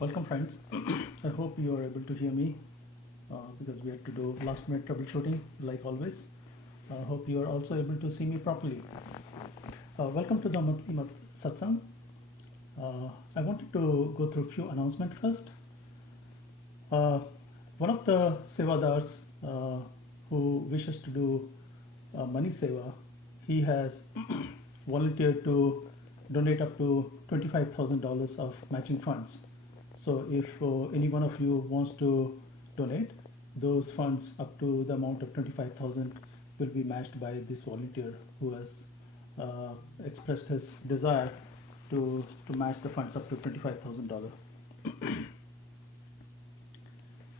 Welcome friends. I hope you are able to hear me because we had to do last minute troubleshooting like always. I hope you are also able to see me properly. Welcome to the monthly satsang. I wanted to go through a few announcements first. One of the sevadars who wishes to do money seva, he has volunteered to donate up to $25,000 of matching funds. So if any one of you wants to donate, those funds up to the amount of 25,000 will be matched by this volunteer who has expressed his desire to match the funds up to $25,000.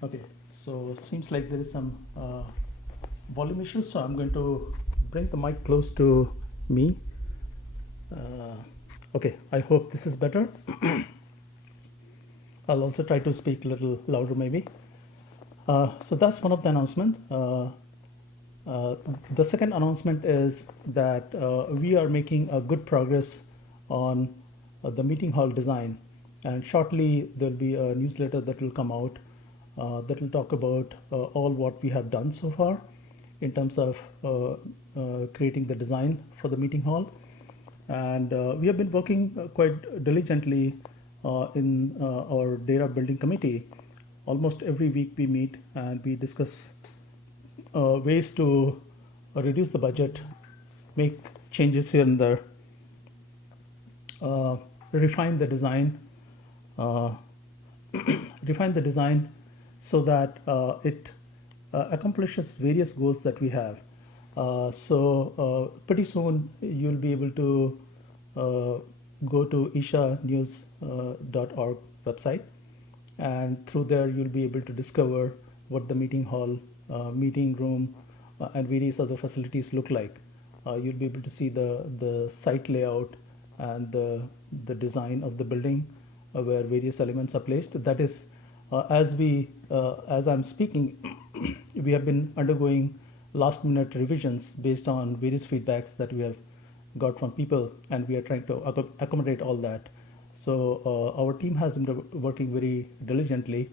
Okay, so seems like there is some volume issues, so I'm going to bring the mic close to me. Okay, I hope this is better. I'll also try to speak a little louder maybe. So that's one of the announcements. The second announcement is that we are making a good progress on the meeting hall design, and shortly there'll be a newsletter that will come out that will talk about all what we have done so far in terms of creating the design for the meeting hall. And we have been working quite diligently in our data building committee. Almost every week we meet and we discuss ways to reduce the budget, make changes here and there, refine the design so that it accomplishes various goals that we have. So pretty soon you'll be able to go to ishanews.org website, and through there you'll be able to discover what the meeting hall, meeting room, and various other facilities look like. You'll be able to see the site layout and the design of the building where various elements are placed. That is, as I'm speaking, we have been undergoing last minute revisions based on various feedbacks that we have got from people, and we are trying to accommodate all that. So our team has been working very diligently.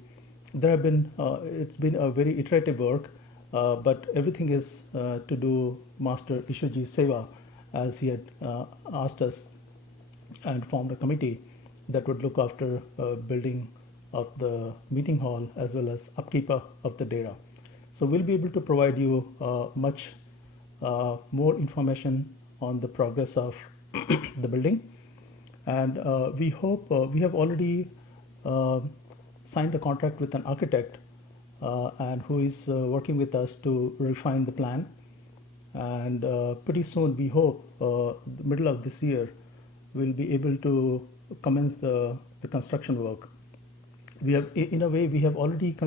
It's been a very iterative work, but everything is to do Master Ishuji Seva, as he had asked us, and formed a committee that would look after building of the meeting hall as well as upkeep of the data. So we'll be able to provide you much more information on the progress of the building, and we hope we have already signed a contract with an architect and who is working with us to refine the plan, and pretty soon we hope the middle of this year we'll be able to commence the construction work. We have, in a way, we have already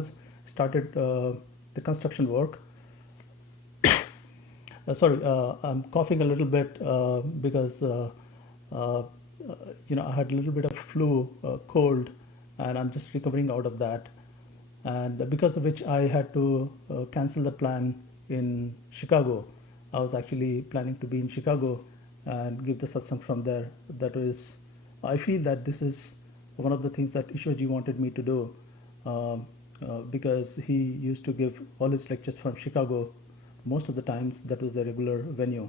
started the construction work. Sorry, I'm coughing a little bit because I had a little bit of flu, cold, and I'm just recovering out of that. And because of which I had to cancel the plan in Chicago. I was actually planning to be in Chicago and give the satsang from there. That is, I feel that this is one of the things that Ishwarji wanted me to do because he used to give all his lectures from Chicago. Most of the times that was the regular venue.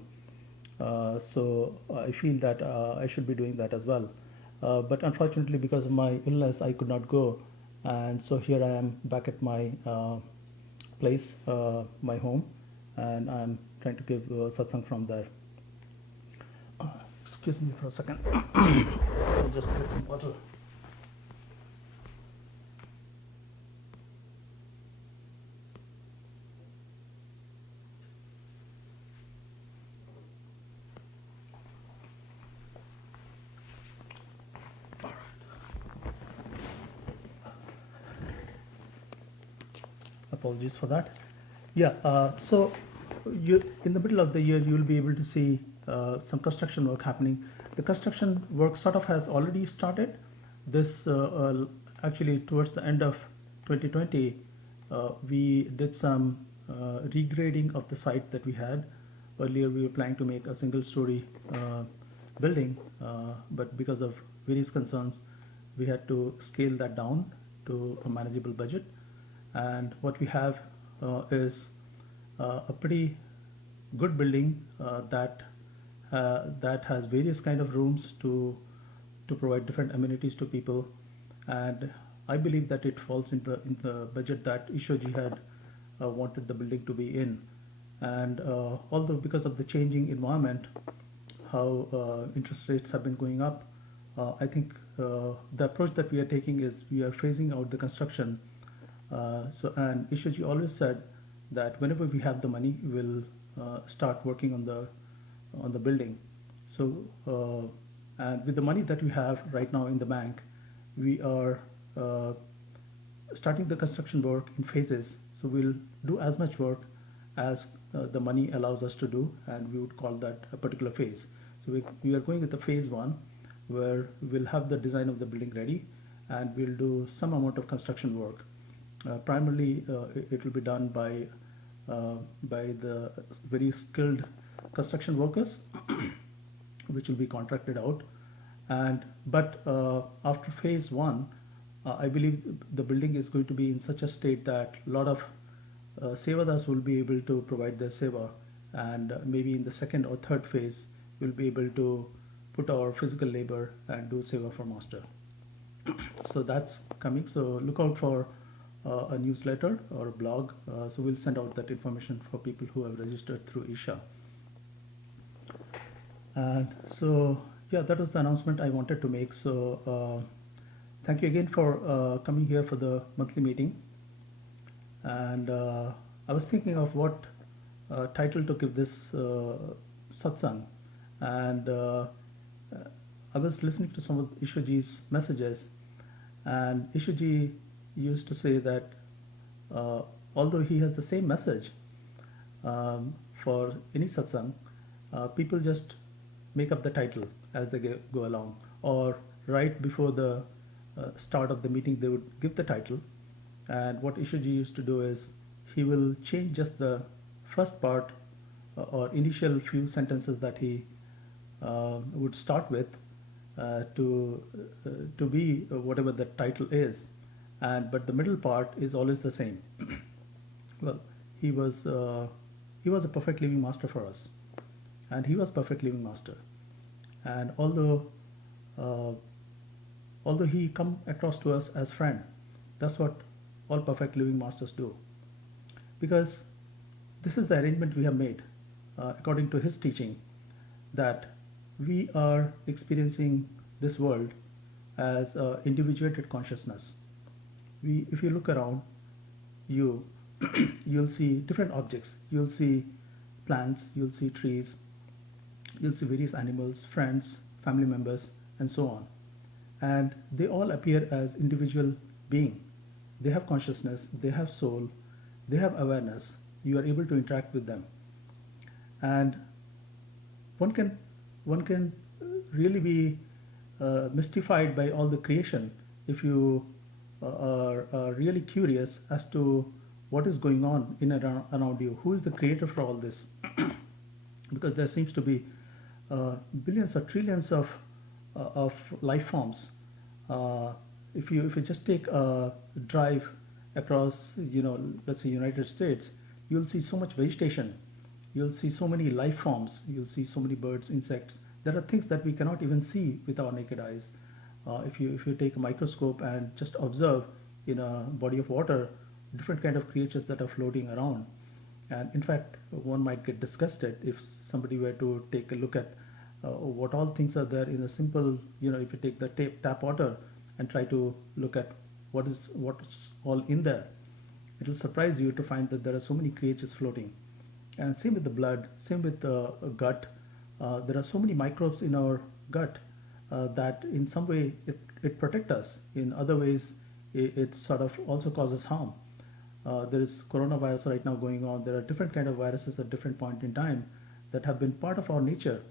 So I feel that I should be doing that as well. But unfortunately, because of my illness, I could not go. And so here I am back at my place, my home, and I'm trying to give satsang from there. Excuse me for a second. I'll just get some water. Apologies for that. Yeah, so in the middle of the year, you'll be able to see some construction work happening. The construction work sort of has already started. This actually towards the end of 2020, we did some regrading of the site that we had. Earlier, we were planning to make a single-story building, but because of various concerns, we had to scale that down to a manageable budget. And what we have is a pretty good building that has various kind of rooms to provide different amenities to people, and I believe that it falls in the budget that Ishoji had wanted the building to be in. And although because of the changing environment, how interest rates have been going up, I think the approach that we are taking is we are phasing out the construction. And Ishoji always said that whenever we have the money, we'll start working on the building. So, and with the money that we have right now in the bank, we are starting the construction work in phases. So we'll do as much work as the money allows us to do, and we would call that a particular phase. So we are going with the phase one, where we'll have the design of the building ready, and we'll do some amount of construction work. Primarily, it will be done by the very skilled construction workers, which will be contracted out. But after phase one, I believe the building is going to be in such a state that a lot of Sevadas will be able to provide their seva, and maybe in the second or third phase, we'll be able to put our physical labor and do seva for master. So that's coming. So look out for a newsletter or a blog. So we'll send out that information for people who have registered through Isha. And so, yeah, that was the announcement I wanted to make. So thank you again for coming here for the monthly meeting. And I was thinking of what title to give this satsang. And I was listening to some of Ishoji's messages, and Ishoji used to say that although he has the same message for any satsang, people just make up the title as they go along, or right before the start of the meeting they would give the title. And what Ishoji used to do is he will change just the first part or initial few sentences that he would start with to be whatever the title is, but the middle part is always the same. Well, he was a perfect living master for us, and he was perfect living master. And although he come across to us as friend, that's what all perfect living masters do, because this is the arrangement we have made according to his teaching, that we are experiencing this world as individuated consciousness. If you look around you, you'll see different objects. You'll see plants, you'll see trees, you'll see various animals, friends, family members, and so on. And they all appear as individual being. They have consciousness, they have soul, they have awareness. You are able to interact with them. And one can really be mystified by all the creation if you are really curious as to what is going on in and around you. Who is the creator for all this? Because there seems to be billions or trillions of life forms. If you just take a drive across, let's say United States, you'll see so much vegetation. You'll see so many life forms. You'll see so many birds, insects. There are things that we cannot even see with our naked eyes. If you take a microscope and just observe in a body of water different kind of creatures that are floating around, and in fact one might get disgusted if somebody were to take a look at what all things are there in a simple, if you take the tap water and try to look at what's all in there, it will surprise you to find that there are so many creatures floating. And same with the blood, same with the gut. There are so many microbes in our gut that in some way it protects us. In other ways, it sort of also causes harm. There is coronavirus right now going on. There are different kind of viruses at different point in time that have been part of our nature.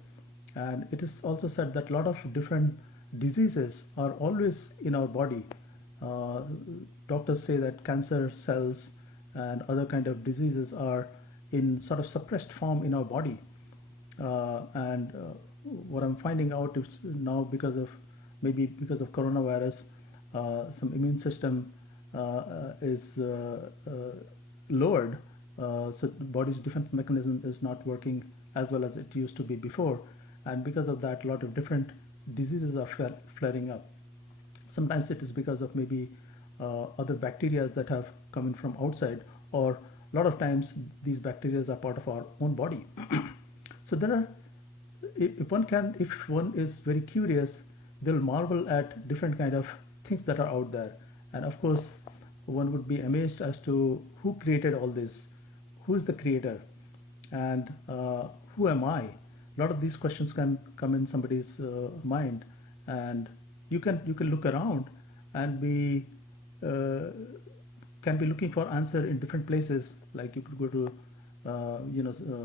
And it is also said that a lot of different diseases are always in our body. Doctors say that cancer cells and other kind of diseases are in sort of suppressed form in our body. And what I'm finding out is now because of coronavirus, some immune system is lowered, so the body's defense mechanism is not working as well as it used to be before, and because of that, a lot of different diseases are flaring up. Sometimes it is because of maybe other bacteria that have come in from outside, or a lot of times these bacteria are part of our own body. So there are, if one is very curious, they'll marvel at different kind of things that are out there, and of course, one would be amazed as to who created all this, who is the creator, and who am I? A lot of these questions can come in somebody's mind, and you can look around and be can be looking for answer in different places. Like you could go to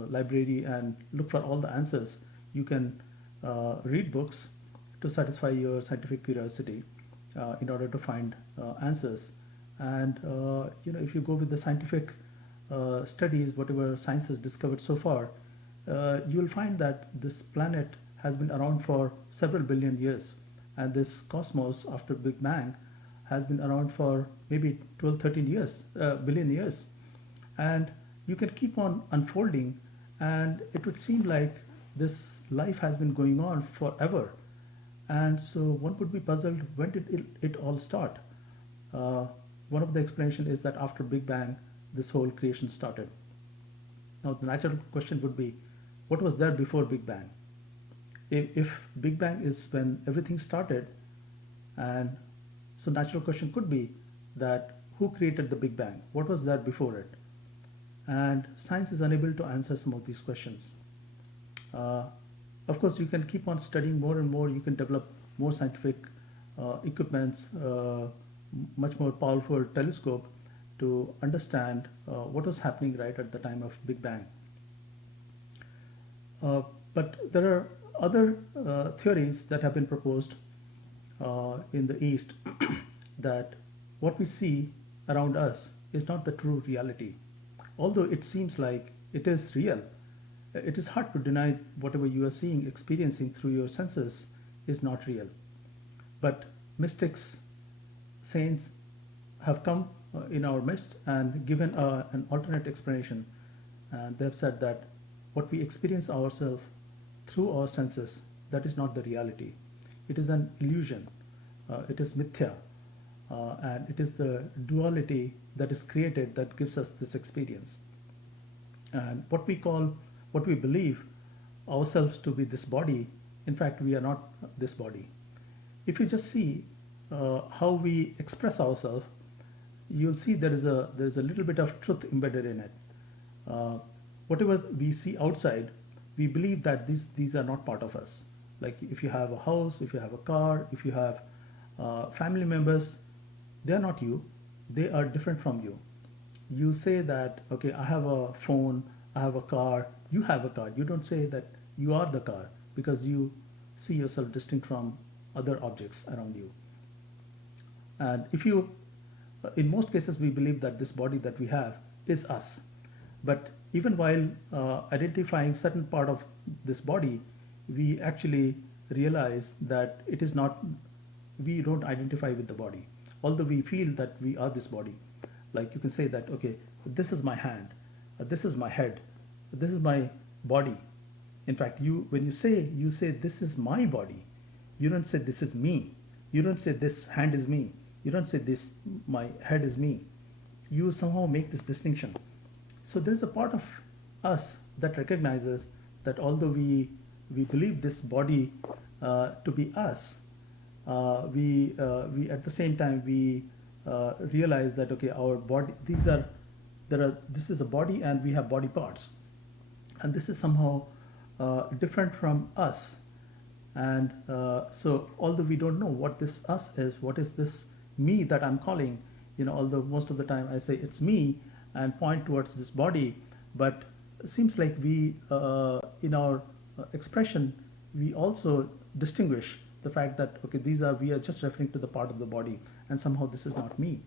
library and look for all the answers. You can read books to satisfy your scientific curiosity in order to find answers. And if you go with the scientific studies, whatever science has discovered so far, you will find that this planet has been around for several billion years, and this cosmos after Big Bang has been around for maybe 12, 13 years, billion years. And you can keep on unfolding, and it would seem like this life has been going on forever. And so one would be puzzled, when did it all start? One of the explanation is that after Big Bang, this whole creation started. Now the natural question would be, what was there before Big Bang? If Big Bang is when everything started, and so natural question could be that who created the Big Bang? What was there before it? And science is unable to answer some of these questions. Of course, you can keep on studying more and more. You can develop more scientific equipments, much more powerful telescope to understand what was happening right at the time of Big Bang. But there are other theories that have been proposed in the East that what we see around us is not the true reality. Although it seems like it is real, it is hard to deny whatever you are seeing, experiencing through your senses is not real. But mystics, saints have come in our midst and given an alternate explanation. And they have said that what we experience ourselves through our senses, that is not the reality. It is an illusion. It is mithya. And it is the duality that is created that gives us this experience. And what we believe ourselves to be this body, in fact, we are not this body. If you just see how we express ourselves, you'll see there is a little bit of truth embedded in it. Whatever we see outside, we believe that these are not part of us. Like if you have a house, if you have a car, if you have family members, they are not you. They are different from you. You say that, okay, I have a phone, I have a car, you have a car. You don't say that you are the car, because you see yourself distinct from other objects around you. And in most cases, we believe that this body that we have is us. But even while identifying certain part of this body, we actually realize that it is not, we don't identify with the body. Although we feel that we are this body. Like you can say that, okay, this is my hand, this is my head, this is my body. In fact, when you say this is my body, you don't say this is me. You don't say this hand is me. You don't say this, my head is me. You somehow make this distinction. So there's a part of us that recognizes that although we believe this body to be us, we at the same time we realize that, okay, our body, this is a body and we have body parts, and this is somehow different from us. And so although we don't know what this us is, what is this me that I'm calling, although most of the time I say it's me and point towards this body, but it seems like we in our expression we also distinguish the fact that, okay, we are just referring to the part of the body, and somehow this is not me.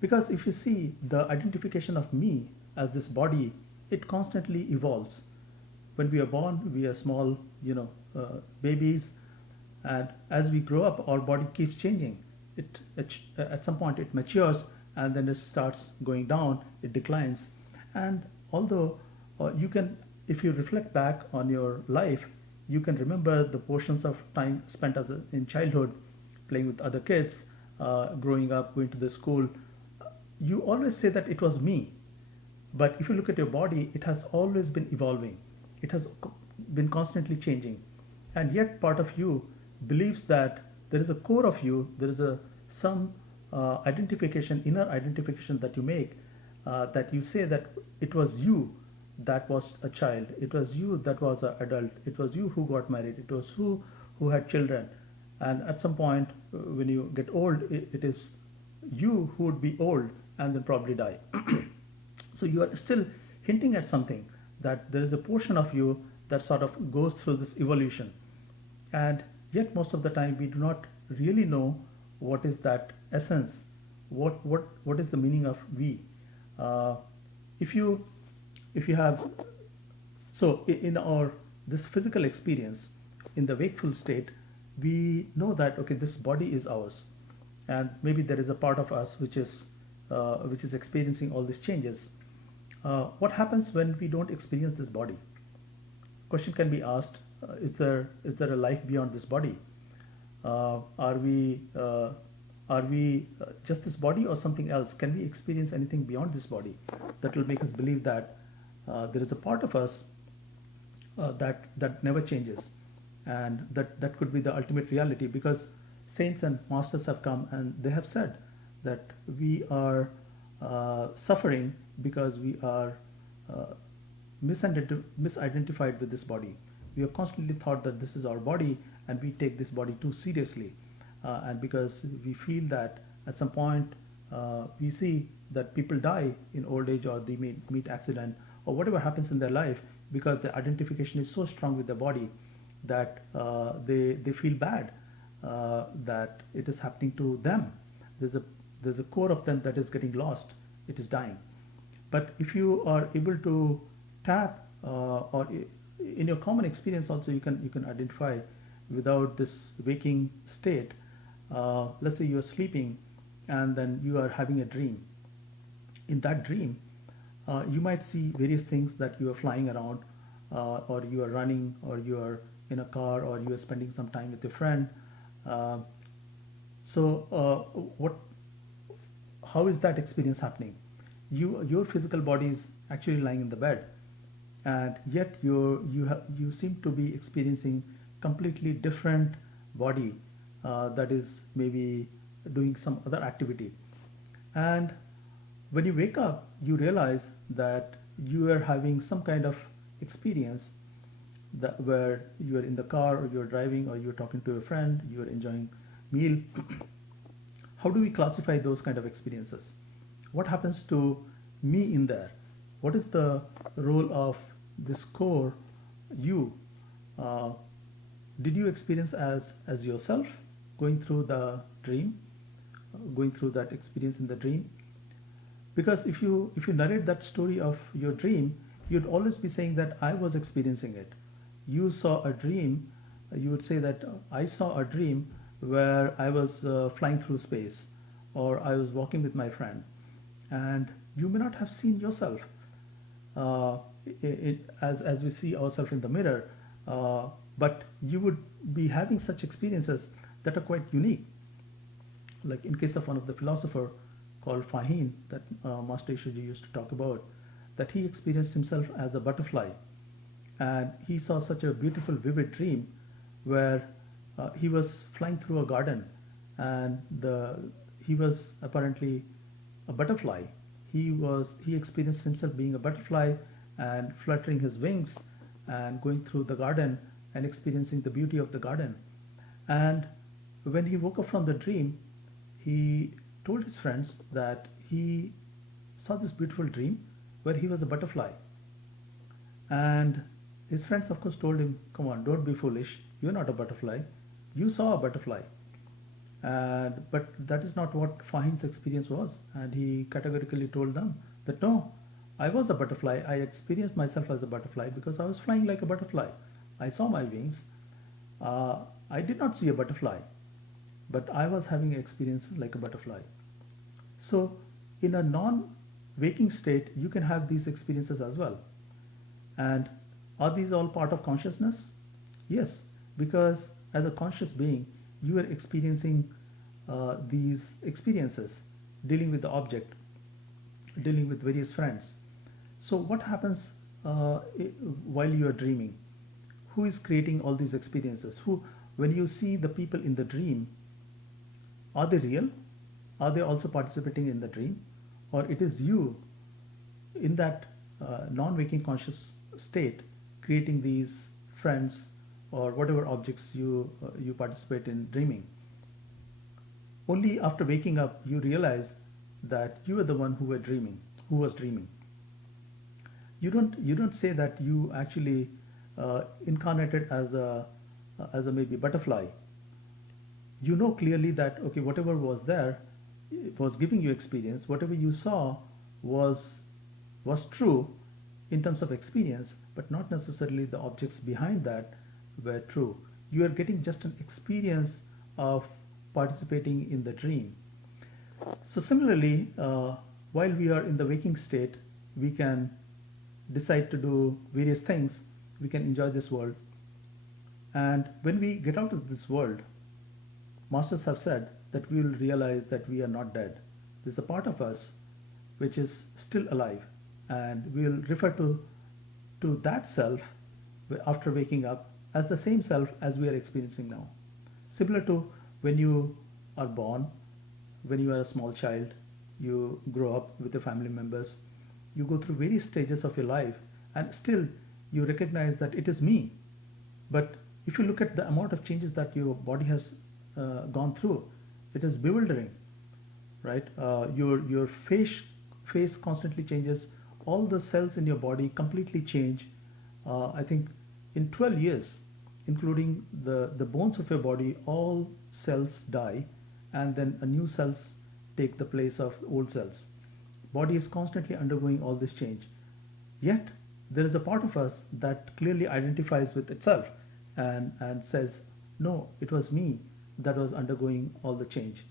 Because if you see the identification of me as this body, it constantly evolves. When we are born, we are small, babies, and as we grow up, our body keeps changing. at some point it matures, and then it starts going down, it declines. And although you can, if you reflect back on your life, you can remember the portions of time spent in childhood, playing with other kids, growing up, going to the school. You always say that it was me. But if you look at your body, it has always been evolving. It has been constantly changing. And yet part of you believes that there is a core of you, there is some identification, inner identification that you make, that you say that it was you that was a child, it was you that was an adult, it was you who got married, it was who had children. And at some point, when you get old, it is you who would be old and then probably die. So you are still hinting at something, that there is a portion of you that sort of goes through this evolution. And yet most of the time we do not really know what is that essence, what is the meaning of we. Uh, if you if you have, so in our this physical experience, in the wakeful state, we know that okay, this body is ours, and maybe there is a part of us which is experiencing all these changes. What happens when we don't experience this body? Question can be asked: is there a life beyond this body? Are we just this body or something else? Can we experience anything beyond this body that will make us believe that there is a part of us that never changes, and that could be the ultimate reality? Because saints and masters have come and they have said that we are suffering because we are misidentified with this body. We have constantly thought that this is our body and we take this body too seriously. And because we feel that at some point we see that people die in old age, or they may meet accident, or whatever happens in their life, because their identification is so strong with their body that they feel bad that it is happening to them. There's a core of them that is getting lost, it is dying. But if you are able to tap, or in your common experience also, you can identify without this waking state. Let's say you are sleeping and then you are having a dream. In that dream, you might see various things, that you are flying around, or you are running, or you are in a car, or you are spending some time with your friend. How is that experience happening? Your physical body is actually lying in the bed, and yet you seem to be experiencing completely different body that is maybe doing some other activity. And when you wake up, you realize that you are having some kind of experience, where you are in the car, or you are driving, or you are talking to a friend, you are enjoying meal. How do we classify those kind of experiences? What happens to me in there? What is the role of this core you? Did you experience as yourself going through the dream, going through that experience in the dream? Because if you narrate that story of your dream, you'd always be saying that I was experiencing it. You saw a dream, you would say that I saw a dream where I was flying through space, or I was walking with my friend, and you may not have seen yourself as we see ourselves in the mirror, but you would be having such experiences that are quite unique. Like in case of one of the philosopher called Fahim, that Master Ishaji used to talk about, that he experienced himself as a butterfly, and he saw such a beautiful vivid dream where he was flying through a garden, and he was apparently a butterfly. He experienced himself being a butterfly and fluttering his wings and going through the garden and experiencing the beauty of the garden. And when he woke up from the dream, he told his friends that he saw this beautiful dream where he was a butterfly. And his friends, of course, told him, "Come on, don't be foolish. You're not a butterfly. You saw a butterfly." But that is not what Fahim's experience was. And he categorically told them that no, I was a butterfly. I experienced myself as a butterfly because I was flying like a butterfly. I saw my wings. I did not see a butterfly. but I was having an experience like a butterfly. So, in a non waking state, you can have these experiences as well. And are these all part of consciousness? Yes, because as a conscious being, you are experiencing these experiences, dealing with the object, dealing with various friends. So, what happens while you are dreaming? Who is creating all these experiences? Who, when you see the people in the dream, are they real? Are they also participating in the dream? Or it is you in that non waking conscious state creating these friends or whatever objects you participate in dreaming? Only after waking up you realize that you are the one who was dreaming. You don't say that you actually incarnated as a maybe butterfly. You know clearly that okay, whatever was there, it was giving you experience. Whatever you saw was was true in terms of experience, but not necessarily the objects behind that were true. You are getting just an experience of participating in the dream. So similarly, while we are in the waking state, we can decide to do various things. We can enjoy this world, and when we get out of this world, masters have said that we will realize that we are not dead. There's a part of us which is still alive, and we will refer to that self after waking up as the same self as we are experiencing now. Similar to when you are born, when you are a small child, you grow up with your family members, you go through various stages of your life, and still you recognize that it is me. But if you look at the amount of changes that your body has gone through, it is bewildering, right? Your face constantly changes. All the cells in your body completely change. I think in 12 years, including the bones of your body, all cells die, and then a new cells take the place of old cells. Body is constantly undergoing all this change. Yet there is a part of us that clearly identifies with itself and says, no, it was me that was undergoing all the change.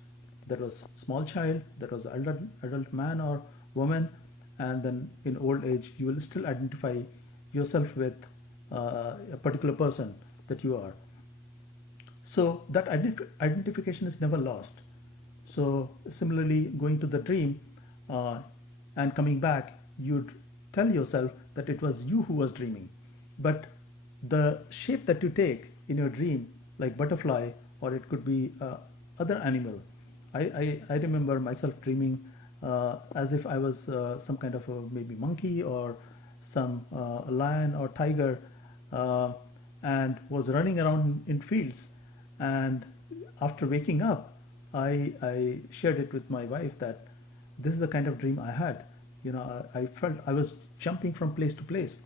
That was small child, that was adult man or woman, and then in old age you will still identify yourself with a particular person that you are. So that identification is never lost. So similarly, going to the dream and coming back, you'd tell yourself that it was you who was dreaming. But the shape that you take in your dream, like butterfly, or it could be other animal. I remember myself dreaming as if I was some kind of a maybe monkey or some lion or tiger, and was running around in fields. And after waking up, I shared it with my wife that this is the kind of dream I had. I felt I was jumping from place to place,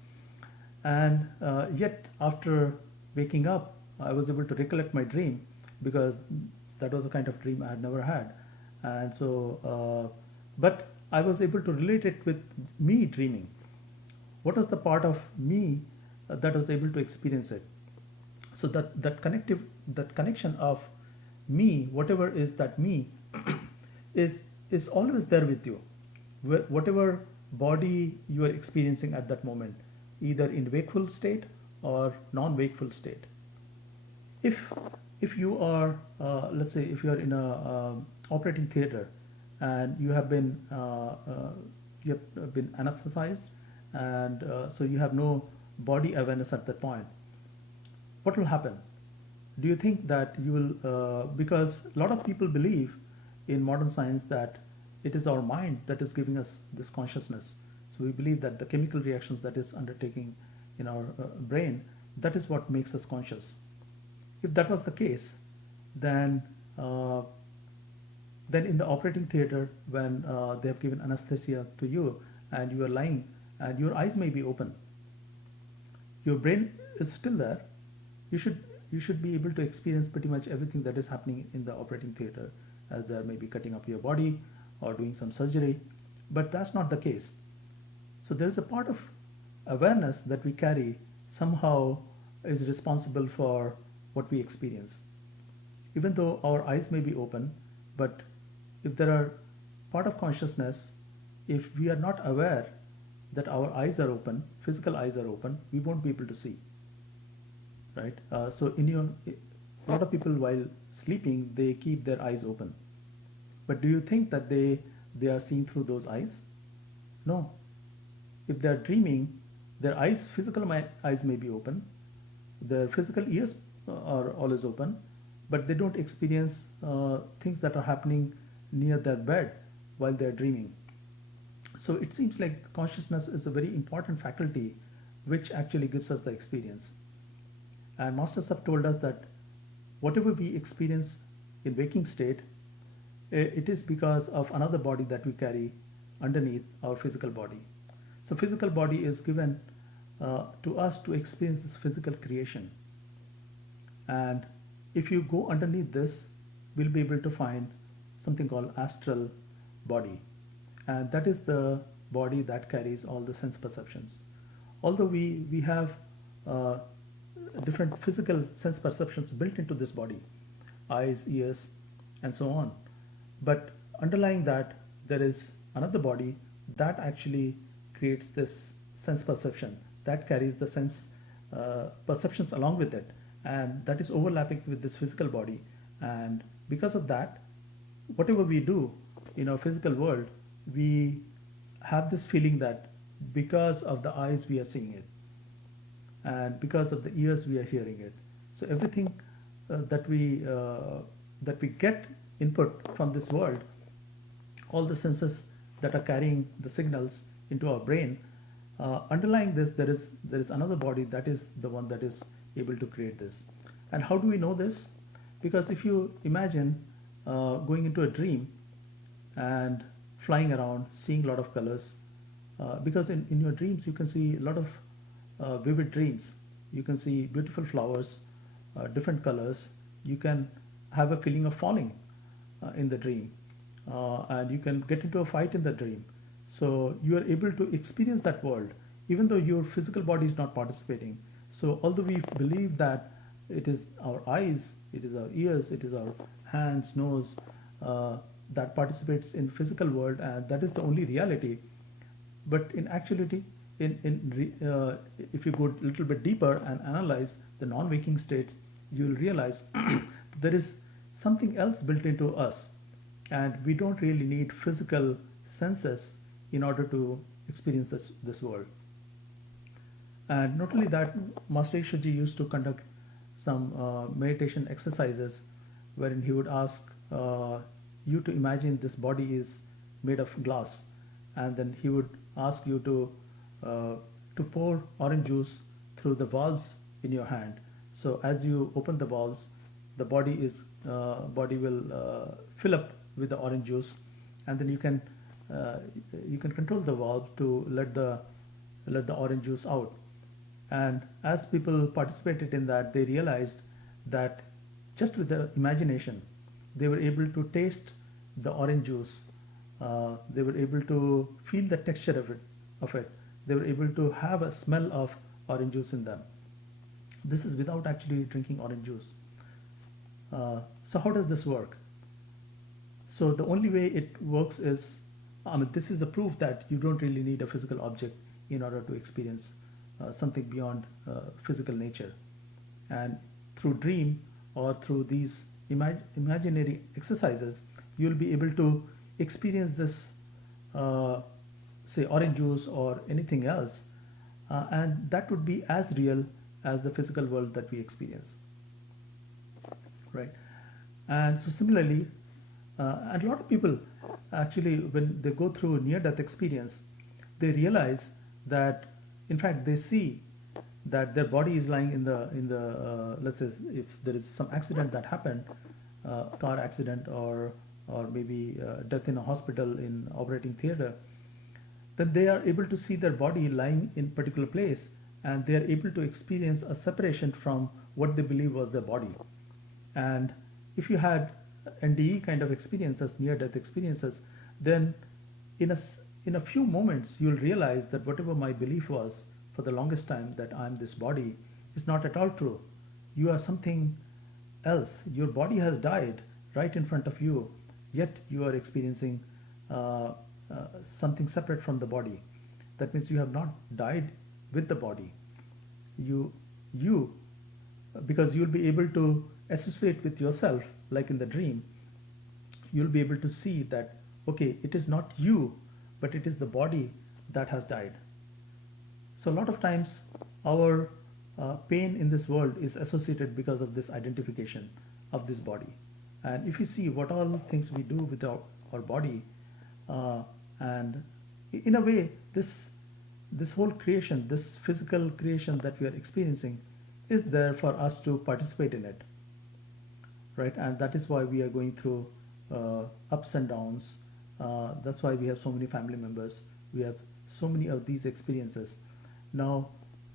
and yet after waking up, I was able to recollect my dream because that was a kind of dream I had never had, and so but I was able to relate it with me dreaming. What was the part of me that was able to experience it? So that connection of me, whatever is that me, is always there with you, whatever body you are experiencing at that moment, either in wakeful state or non-wakeful state. If if you are let's say if you are in a operating theater and you have been anesthetized, and so you have no body awareness at that point, what will happen? Do you think that you will because a lot of people believe in modern science that it is our mind that is giving us this consciousness. So we believe that the chemical reactions that is undertaking in our brain, that is what makes us conscious. If that was the case, then then in the operating theater, when they have given anesthesia to you and you are lying and your eyes may be open, your brain is still there. You should be able to experience pretty much everything that is happening in the operating theater, as they are maybe cutting up your body or doing some surgery, but that's not the case. So there is a part of awareness that we carry somehow is responsible for what we experience. even though our eyes may be open, but if there are part of consciousness, if we are not aware that our eyes are open, physical eyes are open, we won't be able to see, right? So a lot of people while sleeping, they keep their eyes open. But do you think that they are seeing through those eyes? No. If they are dreaming, their eyes, eyes may be open, their physical ears are always open, but they don't experience things that are happening near their bed while they are dreaming. So it seems like consciousness is a very important faculty which actually gives us the experience. And masters have told us that whatever we experience in waking state, it is because of another body that we carry underneath our physical body. So physical body is given to us to experience this physical creation. And if you go underneath this, we'll be able to find something called astral body. And that is the body that carries all the sense perceptions. Although we have different physical sense perceptions built into this body, eyes, ears, and so on. But underlying that, there is another body that actually creates this sense perception, that carries the sense perceptions along with it, and that is overlapping with this physical body. And because of that, whatever we do in our physical world, we have this feeling that because of the eyes we are seeing it, and because of the ears we are hearing it. So everything that we get input from this world, all the senses that are carrying the signals into our brain, underlying this there is another body that is the one that is able to create this. And how do we know this? Because if you imagine going into a dream and flying around, seeing a lot of colors, because in your dreams you can see a lot of vivid dreams. You can see beautiful flowers, different colors. You can have a feeling of falling in the dream, and you can get into a fight in the dream. So you are able to experience that world even though your physical body is not participating. So although we believe that it is our eyes, it is our ears, it is our hands, nose that participates in physical world, and that is the only reality. But in actuality, if you go a little bit deeper and analyze the non-waking states, you will realize there is something else built into us, and we don't really need physical senses in order to experience this world. And not only that, Master Ishaji used to conduct some meditation exercises wherein he would ask you to imagine this body is made of glass, and then he would ask you to pour orange juice through the valves in your hand. So as you open the valves, the body will fill up with the orange juice, and then you can control the valve to let the orange juice out. And as people participated in that, they realized that just with the imagination, they were able to taste the orange juice. They were able to feel the texture of it. They were able to have a smell of orange juice in them. This is without actually drinking orange juice. So how does this work? So the only way it works is, this is the proof that you don't really need a physical object in order to experience something beyond physical nature. And through dream or through these imaginary exercises, you'll be able to experience this, say orange juice or anything else, and that would be as real as the physical world that we experience, right? And so similarly, and a lot of people actually, when they go through near-death experience, they realize that in fact they see that their body is lying in the let's say if there is some accident that happened, car accident or maybe death in a hospital in operating theater, then they are able to see their body lying in particular place, and they are able to experience a separation from what they believe was their body. And if you had NDE kind of experiences, near-death experiences, then in a few moments you'll realize that whatever my belief was for the longest time, that I'm this body, is not at all true. You are something else. Your body has died right in front of you, yet you are experiencing uh, something separate from the body. That means you have not died with the body. You because you'll be able to associate with yourself, like in the dream. You'll be able to see that, okay, it is not you, but it is the body that has died. So a lot of times our pain in this world is associated because of this identification of this body. And if you see what all things we do with our body, uh, and in a way, this whole creation, this physical creation that we are experiencing, is there for us to participate in it, right? And that is why we are going through ups and downs. That's why we have so many family members. We have so many of these experiences. Now,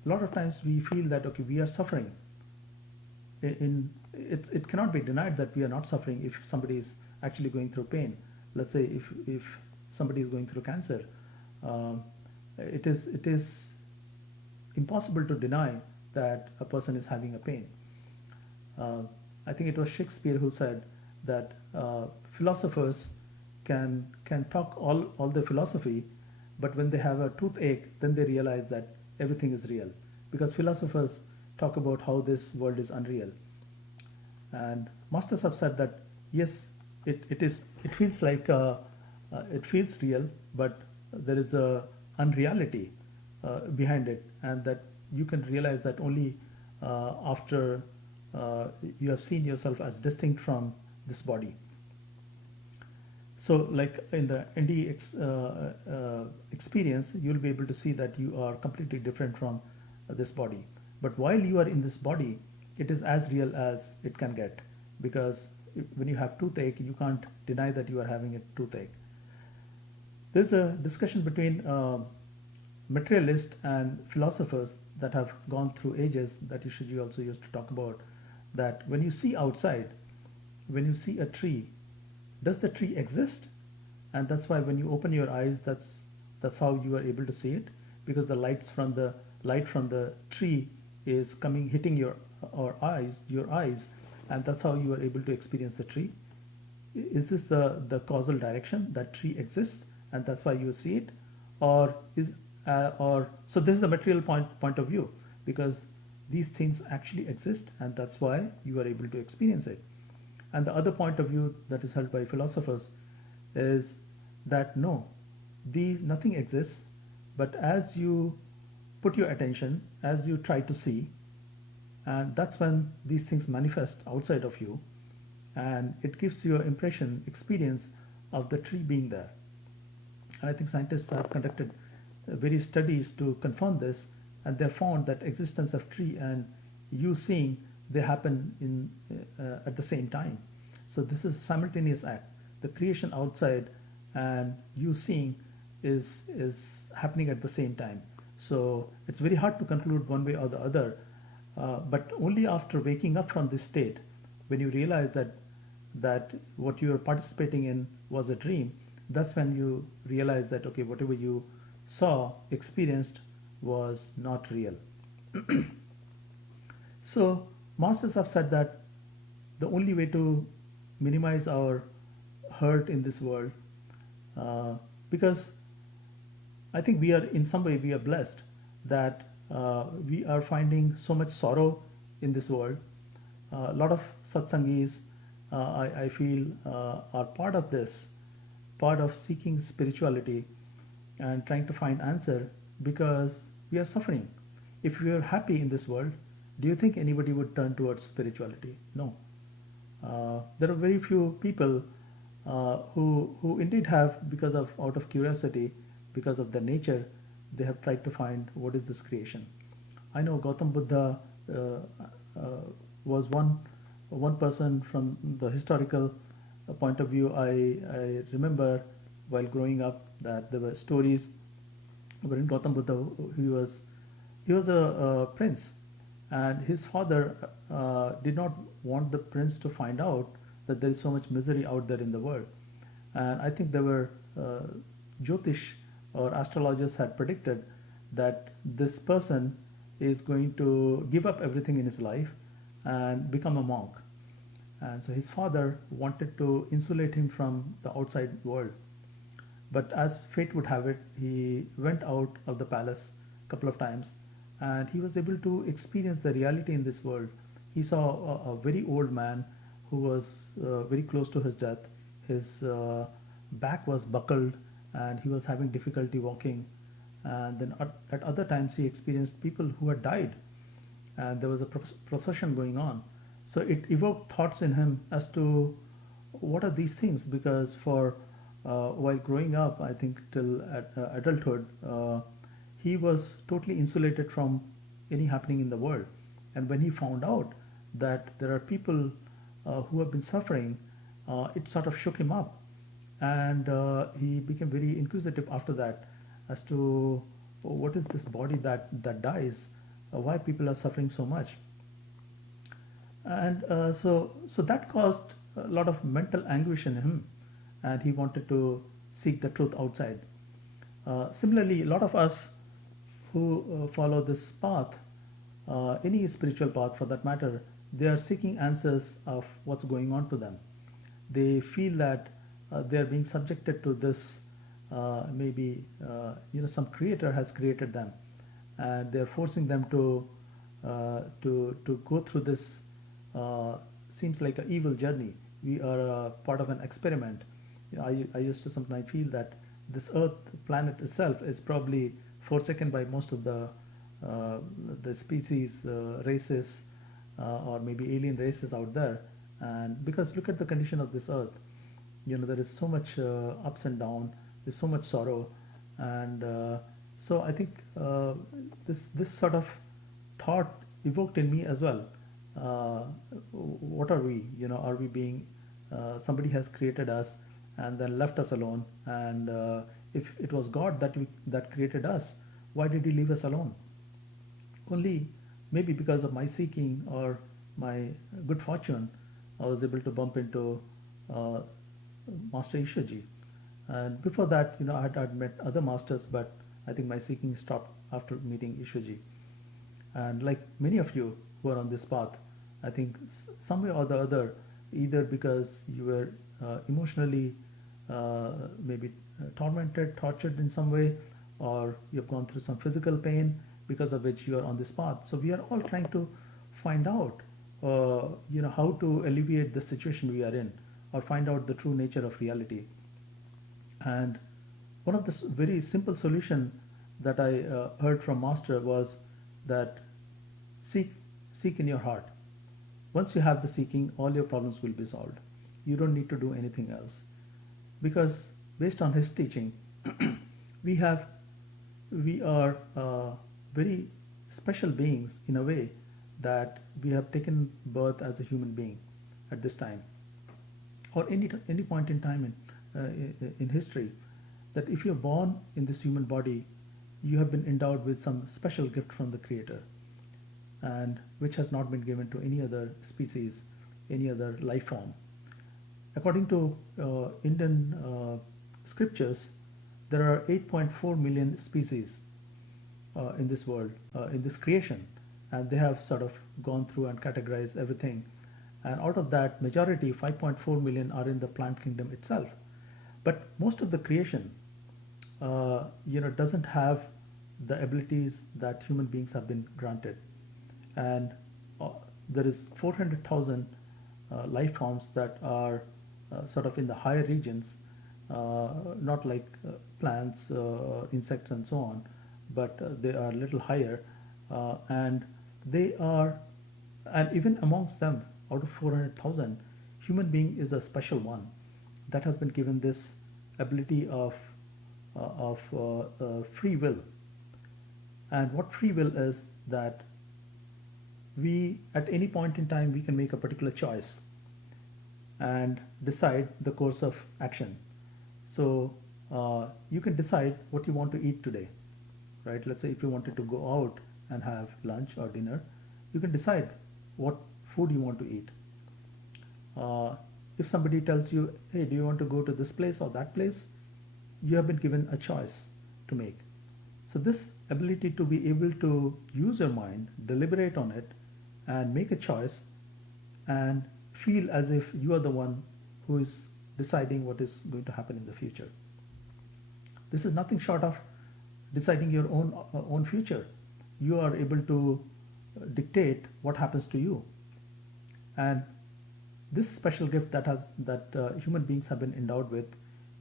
a lot of times we feel that, okay, we are suffering. It cannot be denied that we are not suffering if somebody is actually going through pain. Let's say if somebody is going through cancer, um, it is impossible to deny that a person is having a pain. Uh, I think it was Shakespeare who said that philosophers can talk all the philosophy, but when they have a toothache, then they realize that everything is real, because philosophers talk about how this world is unreal. And masters have said that yes, it feels like it feels real, but there is a unreality behind it, and that you can realize that only after you have seen yourself as distinct from this body. So, like in the experience, you'll be able to see that you are completely different from this body. But while you are in this body, it is as real as it can get, because when you have toothache, you can't deny that you are having a toothache. There's a discussion between materialists and philosophers that have gone through ages that you also used to talk about. That when you see outside, when you see a tree, does the tree exist? And that's why when you open your eyes, that's how you are able to see it, because the light from the tree is coming, hitting your eyes, and that's how you are able to experience the tree. Is this the causal direction that tree exists, and that's why you see it? Or is or so this is the material point of view, because these things actually exist, and that's why you are able to experience it. And the other point of view that is held by philosophers is that no, nothing exists, but as you put your attention, as you try to see, and that's when these things manifest outside of you, and it gives you an impression, experience of the tree being there. And I think scientists have conducted various studies to confirm this, and they found that existence of tree and you seeing, they happen at the same time. So this is a simultaneous act. The creation outside and you seeing is happening at the same time. So it's very hard to conclude one way or the other, but only after waking up from this state, when you realize that what you are participating in was a dream, that's when you realize that, okay, whatever you saw, experienced, was not real. So masters have said that the only way to minimize our hurt in this world, because I think we are, in some way, we are blessed that we are finding so much sorrow in this world. A lot of satsangis, I feel, are part of this, part of seeking spirituality and trying to find answer, because we are suffering. If we are happy in this world, do you think anybody would turn towards spirituality? No. There are very few people who indeed have, because of out of curiosity, because of their nature, they have tried to find what is this creation. I know Gautam Buddha was one person from the historical point of view. I remember while growing up that there were stories wherein Gautam Buddha, he was a prince, and his father did not want the prince to find out that there is so much misery out there in the world. And I think there were Jyotish or astrologers had predicted that this person is going to give up everything in his life and become a monk. And so his father wanted to insulate him from the outside world. But as fate would have it, he went out of the palace a couple of times and he was able to experience the reality in this world. He saw a very old man who was very close to his death. His back was buckled and he was having difficulty walking. And then at other times, he experienced people who had died and there was a procession going on. So it evoked thoughts in him as to what are these things, because for while growing up, I think till adulthood, he was totally insulated from any happening in the world. And when he found out that there are people who have been suffering, it sort of shook him up. And he became very inquisitive after that as to what is this body that dies, why people are suffering so much. And so that caused a lot of mental anguish in him, and he wanted to seek the truth outside. Similarly, a lot of us who follow this path, any spiritual path for that matter, they are seeking answers of what's going on to them. They feel that they are being subjected to this. Maybe some creator has created them, and they are forcing them to go through this. Seems like an evil journey. We are a part of an experiment. I used to sometimes feel that this Earth planet itself is probably forsaken by most of the species, races, or maybe alien races out there. And because look at the condition of this Earth, there is so much ups and down. There's so much sorrow, and so I think this sort of thought evoked in me as well. What are we? Are we being somebody has created us and then left us alone? And if it was God that created us, why did He leave us alone? Only maybe because of my seeking or my good fortune, I was able to bump into uh, Master Ishwaji. And before that, I had met other masters, but I think my seeking stopped after meeting Ishwaji. And like many of you who are on this path, I think some way or the other, either because you were emotionally maybe tormented, tortured in some way, or you've gone through some physical pain because of which you are on this path. So we are all trying to find out, how to alleviate the situation we are in, or find out the true nature of reality. And one of the very simple solution that I heard from Master was that seek seek in your heart. Once you have the seeking, all your problems will be solved. You don't need to do anything else, because based on his teaching, we have we are very special beings in a way that we have taken birth as a human being at this time, or any point in time in history, that if you're born in this human body, you have been endowed with some special gift from the Creator, and which has not been given to any other species, any other life form. According to Indian scriptures, there are 8.4 million species in this world, in this creation, and they have sort of gone through and categorized everything. And out of that, majority, 5.4 million, are in the plant kingdom itself. But most of the creation, doesn't have the abilities that human beings have been granted. And there is 400,000 life forms that are sort of in the higher regions, not like plants, insects, and so on, but they are a little higher, and they are, and even amongst them, out of 400,000, human being is a special one that has been given this ability of free will. And what free will is, that we at any point in time we can make a particular choice and decide the course of action. So you can decide what you want to eat today, right? Let's say if you wanted to go out and have lunch or dinner, you can decide what food you want to eat. If somebody tells you, hey, do you want to go to this place or that place, you have been given a choice to make. So this ability to be able to use your mind, deliberate on it, and make a choice, and feel as if you are the one who is deciding what is going to happen in the future. This is nothing short of deciding your own future. You are able to dictate what happens to you, and this special gift that human beings have been endowed with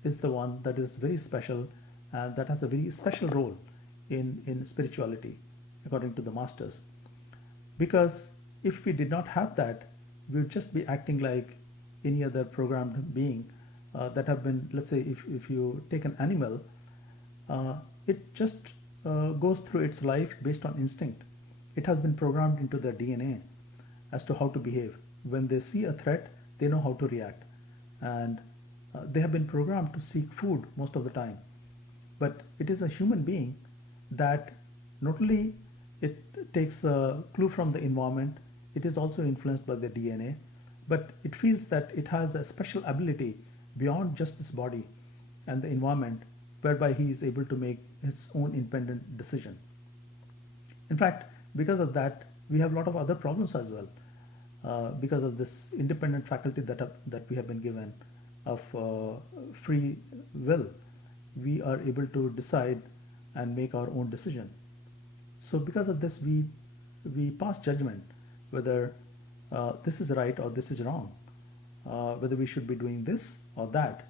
is the one that is very special, and that has a very special role in spirituality, according to the masters. Because if we did not have that, we would just be acting like any other programmed being that have been, let's say, if you take an animal, it just goes through its life based on instinct. It has been programmed into their DNA as to how to behave. When they see a threat, they know how to react. And they have been programmed to seek food most of the time. But it is a human being that not only it takes a clue from the environment, it is also influenced by the DNA, but it feels that it has a special ability beyond just this body and the environment, whereby he is able to make his own independent decision. In fact, because of that, we have a lot of other problems as well. Because of this independent faculty that we have been given of free will, we are able to decide and make our own decision. So because of this, we pass judgment whether this is right or this is wrong, whether we should be doing this or that,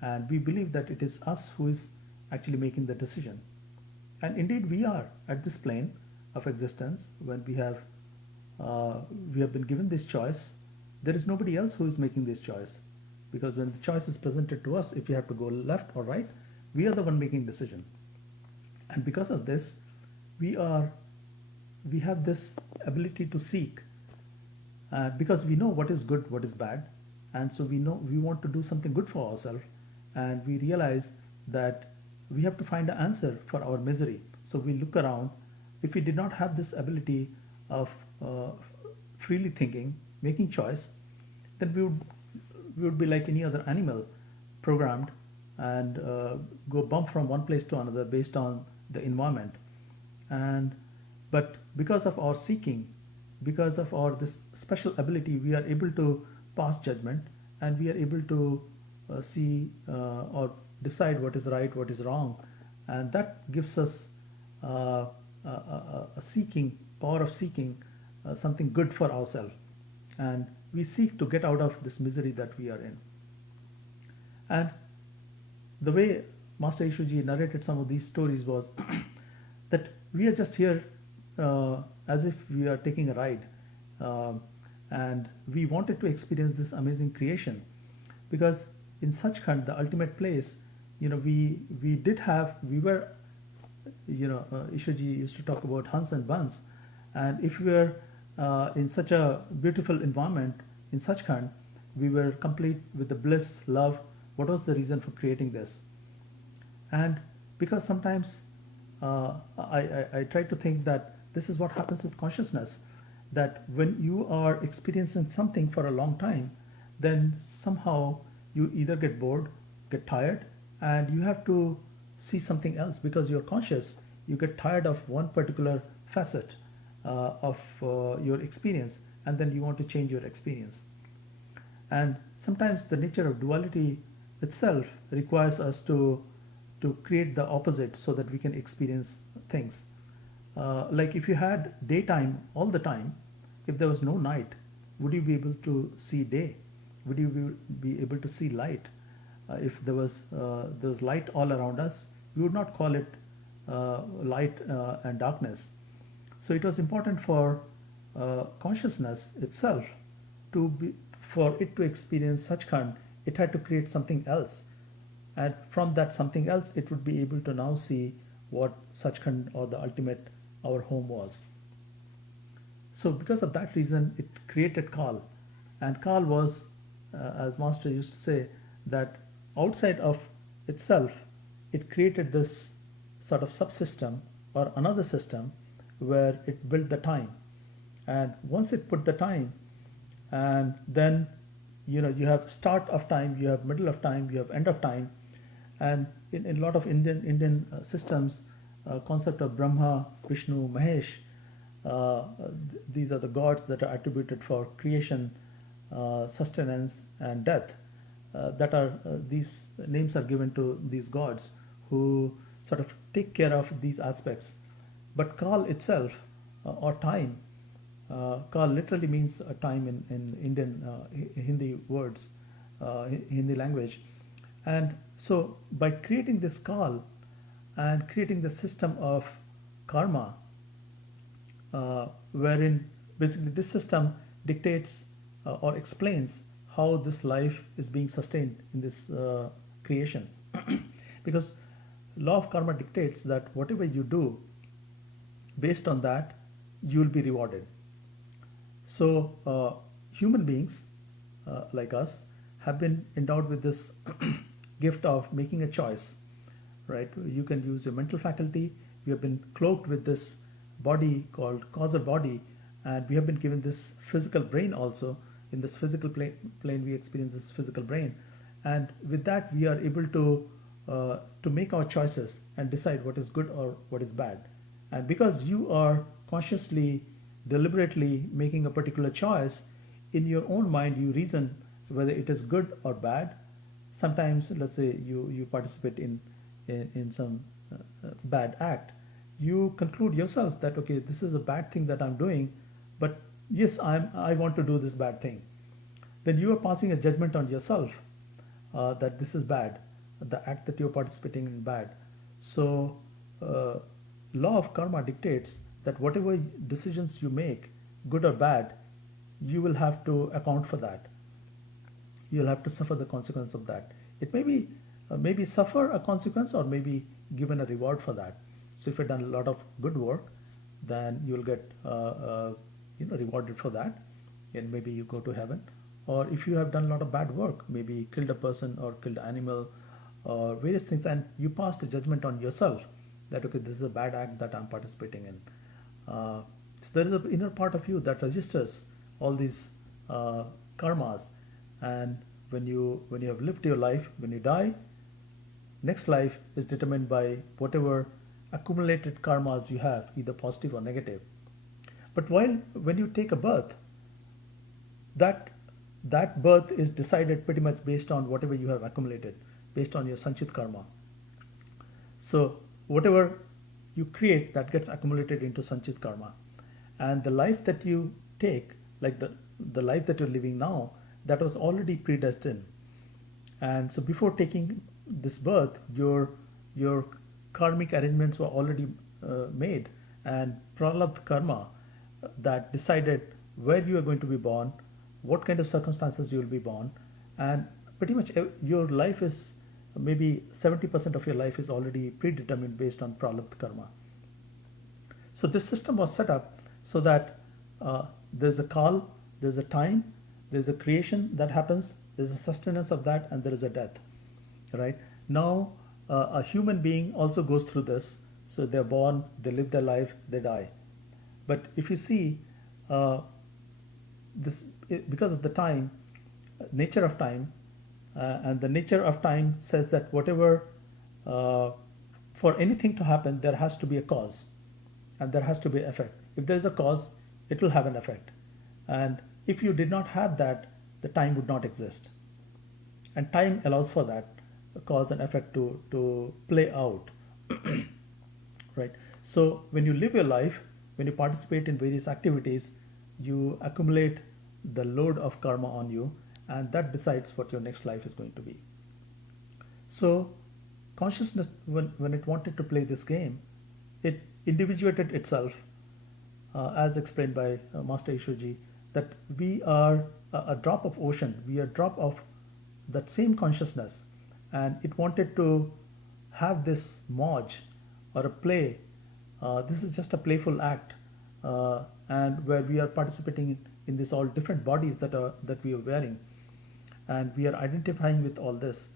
and we believe that it is us who is actually making the decision. And indeed, we are at this plane of existence when we have been given this choice. There is nobody else who is making this choice, because when the choice is presented to us, if we have to go left or right, we are the one making decision. And because of this, we have this ability to seek, because we know what is good, what is bad, and so we know we want to do something good for ourselves, and we realize that we have to find an answer for our misery. So we look around. If we did not have this ability of freely thinking, making choice, then we would be like any other animal, programmed and go bump from one place to another based on the environment. But because of our seeking, because of our this special ability, we are able to pass judgment, and we are able to see or decide what is right, what is wrong, and that gives us a seeking power of seeking something good for ourselves, and we seek to get out of this misery that we are in. And the way Master Ishuji narrated some of these stories was that we are just here as if we are taking a ride, and we wanted to experience this amazing creation, because in Sachkhand, the ultimate place, we were, Ishuji used to talk about Hans and Buns, and if we were in such a beautiful environment in Sachkhand, we were complete with the bliss, love. What was the reason for creating this? And because sometimes I try to think that this is what happens with consciousness, that when you are experiencing something for a long time, then somehow you either get bored, get tired, and you have to see something else, because you're conscious. You get tired of one particular facet of your experience, and then you want to change your experience. And sometimes the nature of duality itself requires us to create the opposite so that we can experience things. Like if you had daytime all the time, if there was no night, would you be able to see day? Would you be able to see light? If there was light all around us, we would not call it light and darkness. So it was important for consciousness itself for it to experience Sachkhand. It had to create something else, and from that something else, it would be able to now see what Sachkhand, or the ultimate, our home, was. So because of that reason, it created Kal, and Kal was, as Master used to say, that outside of itself, it created this sort of subsystem or another system where it built the time. And once it put the time, and then you have start of time, you have middle of time, you have end of time. And in a lot of Indian systems, concept of Brahma, Vishnu, Mahesh, these are the gods that are attributed for creation sustenance, and death. That are these names are given to these gods who sort of take care of these aspects. But Kal itself, or time, Kal literally means a time in Indian Hindi words, Hindi language. And so by creating this Kal and creating the system of karma, wherein basically this system dictates or explains how this life is being sustained in this creation. Because law of karma dictates that whatever you do, based on that, you will be rewarded. So human beings like us have been endowed with this gift of making a choice, right? You can use your mental faculty. We have been cloaked with this body called causal body, and we have been given this physical brain also. In this physical plane we experience this physical brain, and with that we are able to make our choices and decide what is good or what is bad. And because you are consciously, deliberately making a particular choice, in your own mind you reason whether it is good or bad. Sometimes, let's say you participate in some bad act, you conclude yourself that okay, this is a bad thing that I'm doing, but yes, I want to do this bad thing. Then you are passing a judgment on yourself that this is bad, the act that you're participating in bad. So law of karma dictates that whatever decisions you make, good or bad, you will have to account for that. You'll have to suffer the consequence of that. It may be maybe suffer a consequence or maybe given a reward for that. So if you've done a lot of good work, then you'll get rewarded for that, and maybe you go to heaven. Or if you have done a lot of bad work, maybe killed a person or killed an animal or various things, and you passed a judgment on yourself that okay, this is a bad act that I'm participating in. So there is an inner part of you that registers all these karmas, and when you have lived your life, when you die, next life is determined by whatever accumulated karmas you have, either positive or negative. But when you take a birth, that birth is decided pretty much based on whatever you have accumulated, based on your sanchit karma. So whatever you create, that gets accumulated into sanchit karma. And the life that you take, like the life that you're living now, that was already predestined. And so before taking this birth, your karmic arrangements were already made, and pralabdha karma that decided where you are going to be born, what kind of circumstances you will be born, and pretty much your life is maybe 70% of your life is already predetermined based on pralabdha karma. So this system was set up so that there's a kal, there's a time, there's a creation that happens, there's a sustenance of that, and there is a death. Right now, a human being also goes through this. So they're born, they live their life, they die. But if you see this, because of the time, nature of time, and the nature of time says that whatever, for anything to happen, there has to be a cause, and there has to be effect. If there is a cause, it will have an effect. And if you did not have that, the time would not exist. And time allows for that cause and effect to play out. Right? So when you live your life, when you participate in various activities, you accumulate the load of karma on you, and that decides what your next life is going to be. So consciousness, when it wanted to play this game, it individuated itself, as explained by Master Ishwarji, that we are a drop of ocean, we are a drop of that same consciousness, and it wanted to have this moj or a play. This is just a playful act, and where we are participating in this all different bodies that we are wearing, and we are identifying with all this.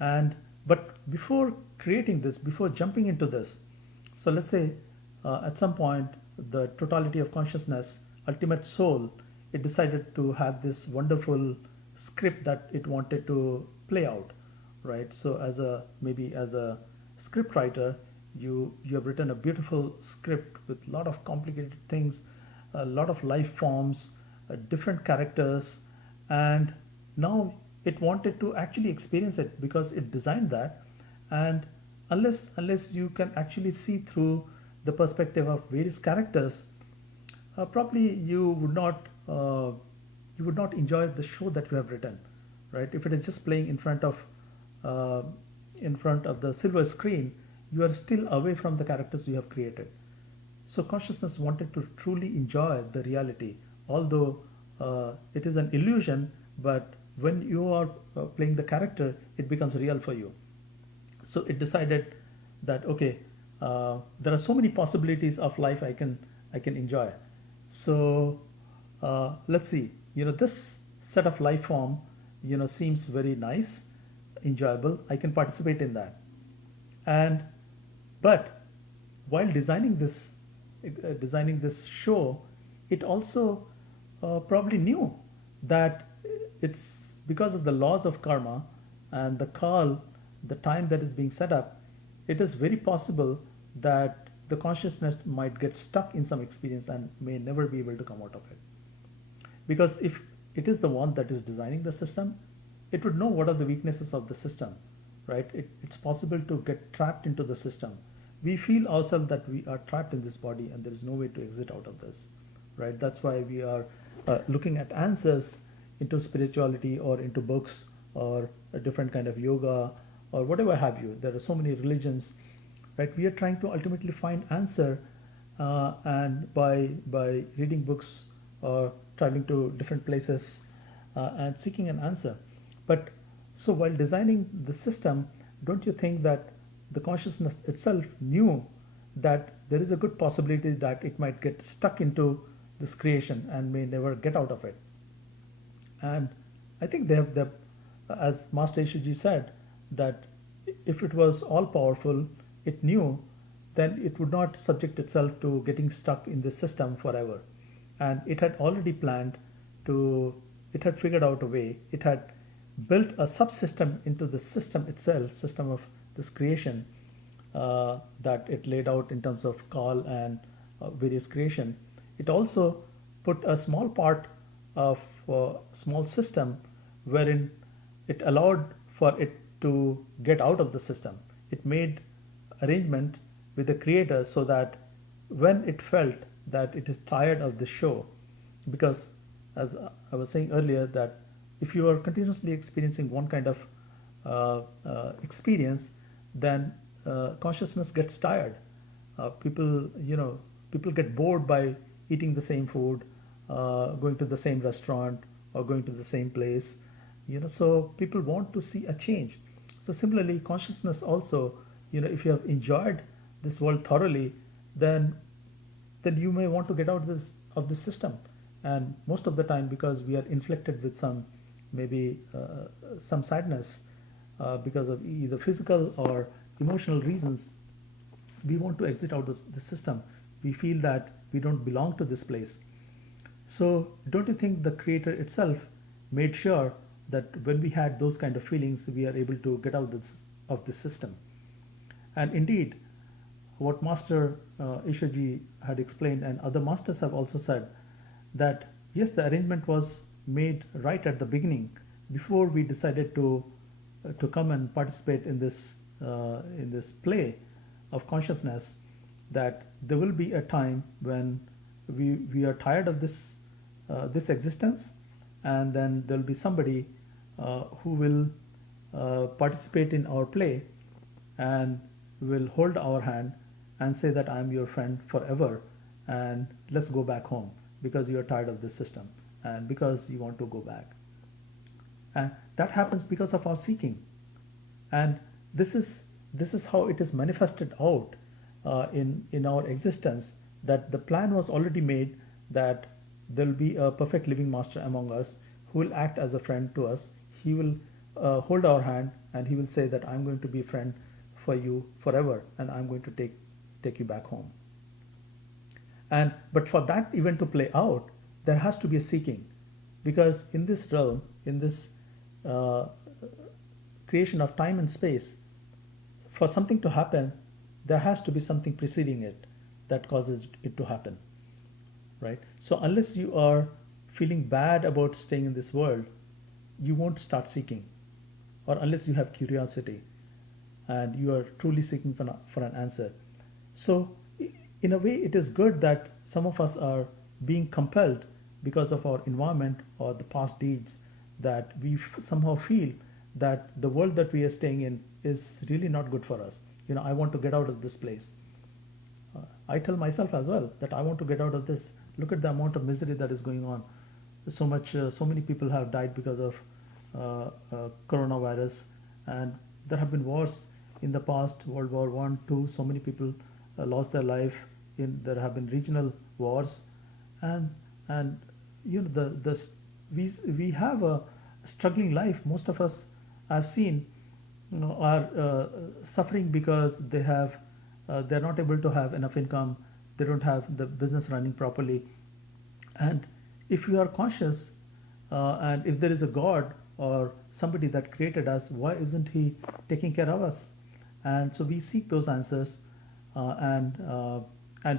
And but before creating this, before jumping into this, so let's say at some point the totality of consciousness, ultimate soul, it decided to have this wonderful script that it wanted to play out, right? So as a script writer, you have written a beautiful script with a lot of complicated things, a lot of life forms, different characters, and now it wanted to actually experience it because it designed that. And unless you can actually see through the perspective of various characters, probably you would not enjoy the show that you have written, right? If it is just playing uh, in front of the silver screen, you are still away from the characters you have created. So consciousness wanted to truly enjoy the reality, although it is an illusion. But when you are playing the character, it becomes real for you. So it decided that okay, there are so many possibilities of life I can enjoy. So let's see, this set of life form seems very nice, enjoyable, I can participate in that. And but while designing this show, it also probably knew that it's because of the laws of karma and the time that is being set up, it is very possible that the consciousness might get stuck in some experience and may never be able to come out of it. Because if it is the one that is designing the system, it would know what are the weaknesses of the system, right? It's possible to get trapped into the system. We feel ourselves that we are trapped in this body and there is no way to exit out of this, right? That's why we are looking at answers into spirituality or into books or a different kind of yoga or whatever have you. There are so many religions, right? We are trying to ultimately find answer, and by reading books or traveling to different places and seeking an answer. But so while designing the system, don't you think that the consciousness itself knew that there is a good possibility that it might get stuck into this creation and may never get out of it? And I think as Master Ishuji said, that if it was all powerful, it knew, then it would not subject itself to getting stuck in this system forever. And it had already planned to, it had figured out a way, it had built a subsystem into the system itself, system of this creation that it laid out in terms of call and various creation. It also put a small part of a small system wherein it allowed for it to get out of the system. It made arrangement with the creator so that when it felt that it is tired of the show, because as I was saying earlier, that if you are continuously experiencing one kind of experience, then consciousness gets tired. People get bored by eating the same food, going to the same restaurant or going to the same place. So people want to see a change. So similarly, consciousness also, if you have enjoyed this world thoroughly, then you may want to get out of this system. And most of the time, because we are inflicted with maybe some sadness because of either physical or emotional reasons, we want to exit out of the system. We feel that we don't belong to this place. So don't you think the creator itself made sure that when we had those kind of feelings, we are able to get out of this system? And indeed, what Master Ishaji had explained and other masters have also said, that yes, the arrangement was made right at the beginning before we decided to come and participate in this play of consciousness, that there will be a time when we are tired of this existence, and then there will be somebody who will participate in our play and will hold our hand and say that I am your friend forever and let's go back home, because you are tired of this system and because you want to go back. And that happens because of our seeking. And this is how it is manifested out in our existence, that the plan was already made, that there will be a perfect living master among us who will act as a friend to us. He will hold our hand and he will say that I'm going to be a friend for you forever and I'm going to take you back home. But for that event to play out, there has to be a seeking, because in this realm, in this creation of time and space, for something to happen, there has to be something preceding it that causes it to happen, right? So unless you are feeling bad about staying in this world, you won't start seeking, or unless you have curiosity and you are truly seeking for an answer. So, in a way, it is good that some of us are being compelled because of our environment or the past deeds, that we somehow feel that the world that we are staying in is really not good for us. I want to get out of this place. I tell myself as well that I want to get out of this. Look at the amount of misery that is going on. So many people have died because of coronavirus, and there have been wars in the past. World War One, Two. So many people lost their life. There have been regional wars, and we have a struggling life. Most of us I've seen are suffering because they're not able to have enough income. They don't have the business running properly. And if you are conscious, and if there is a God or somebody that created us, why isn't He taking care of us? And so we seek those answers, and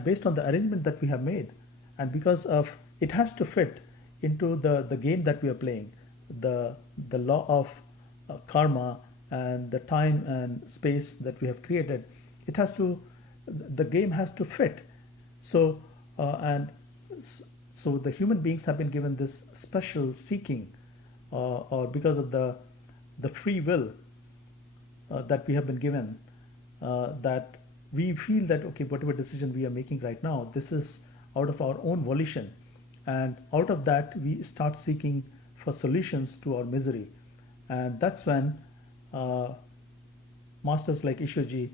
based on the arrangement that we have made, and because of it has to fit into the game that we are playing, the law of karma and the time and space that we have created. It has to The game has to fit. So and so the human beings have been given this special seeking, or because of the free will that we have been given, that we feel that okay, whatever decision we are making right now, this is out of our own volition, and out of that we start seeking for solutions to our misery. And that's when masters like Ishwarji,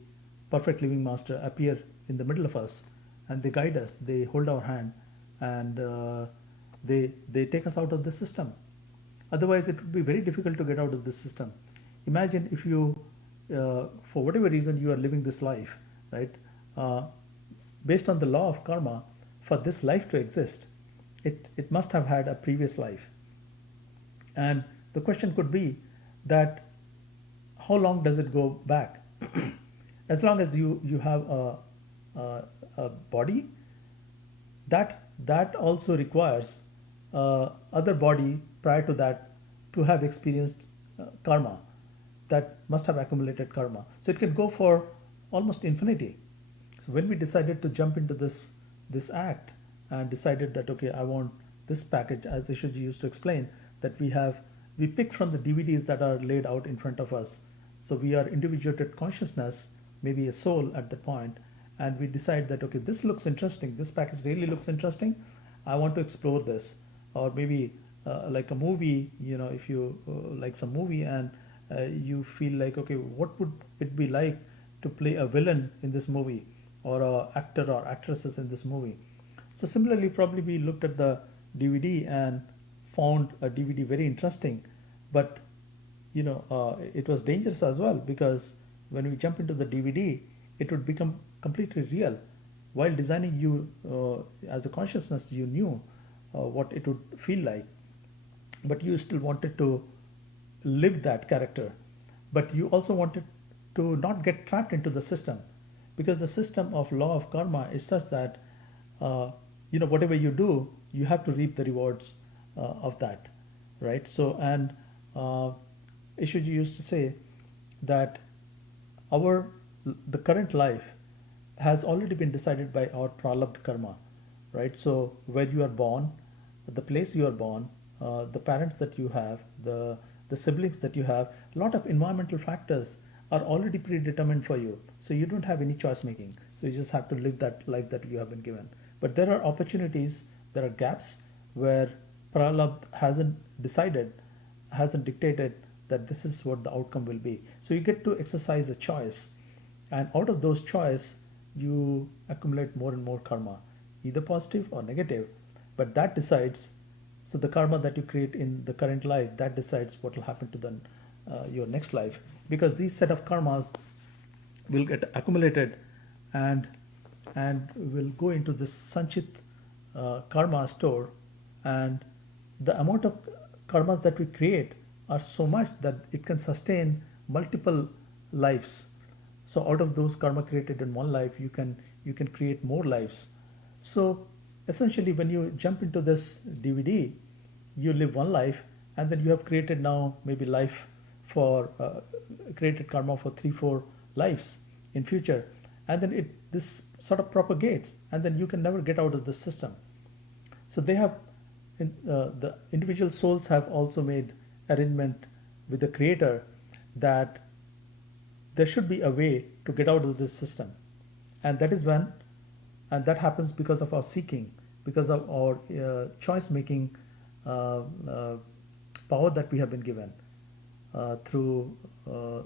perfect living master, appear in the middle of us, and they guide us, they hold our hand, and they take us out of the system. Otherwise it would be very difficult to get out of this system. Imagine if you for whatever reason you are living this life, right? Based on the law of karma, for this life to exist, it must have had a previous life. And the question could be that how long does it go back? As long as you have a body, that also requires other body prior to that to have experienced karma, that must have accumulated karma. So it can go for almost infinity. So when we decided to jump into this act and decided that okay, I want this package, as Ishwarji used to explain, that we pick from the DVDs that are laid out in front of us. So we are individuated consciousness, maybe a soul at that point, and we decide that okay, this looks interesting, this package really looks interesting, I want to explore this. Or maybe like a movie, if you like some movie, and you feel like okay, what would it be like to play a villain in this movie, or a actor or actresses in this movie. So similarly, probably we looked at the DVD and found a DVD very interesting, but it was dangerous as well, because when we jump into the DVD, it would become completely real. While designing, you as a consciousness, you knew what it would feel like, but you still wanted to live that character. But you also wanted to not get trapped into the system, because the system of law of karma is such that whatever you do, you have to reap the rewards of that, right? So, and Ishwarji used to say that the current life has already been decided by our pralabdha karma, right? So where you are born, the place you are born, the parents that you have, the siblings that you have, a lot of environmental factors are already predetermined for you. So you don't have any choice making. So you just have to live that life that you have been given. But there are opportunities, there are gaps where pralabdha hasn't dictated that this is what the outcome will be. So you get to exercise a choice, and out of those choice, you accumulate more and more karma, either positive or negative. But that decides. So the karma that you create in the current life, that decides what will happen to your next life, because these set of karmas will get accumulated and will go into this sanchit karma store, and the amount of karmas that we create are so much that it can sustain multiple lives. So out of those karma created in one life, you can create more lives. So essentially, when you jump into this DVD, you live one life, and then you have created now maybe life for created karma for 3 4 lives in future, and then it this sort of propagates, and then you can never get out of this system. So they have the individual souls have also made arrangement with the creator that there should be a way to get out of this system, and that is when, and that happens because of our seeking, because of our choice making uh, uh, power that we have been given uh, through uh,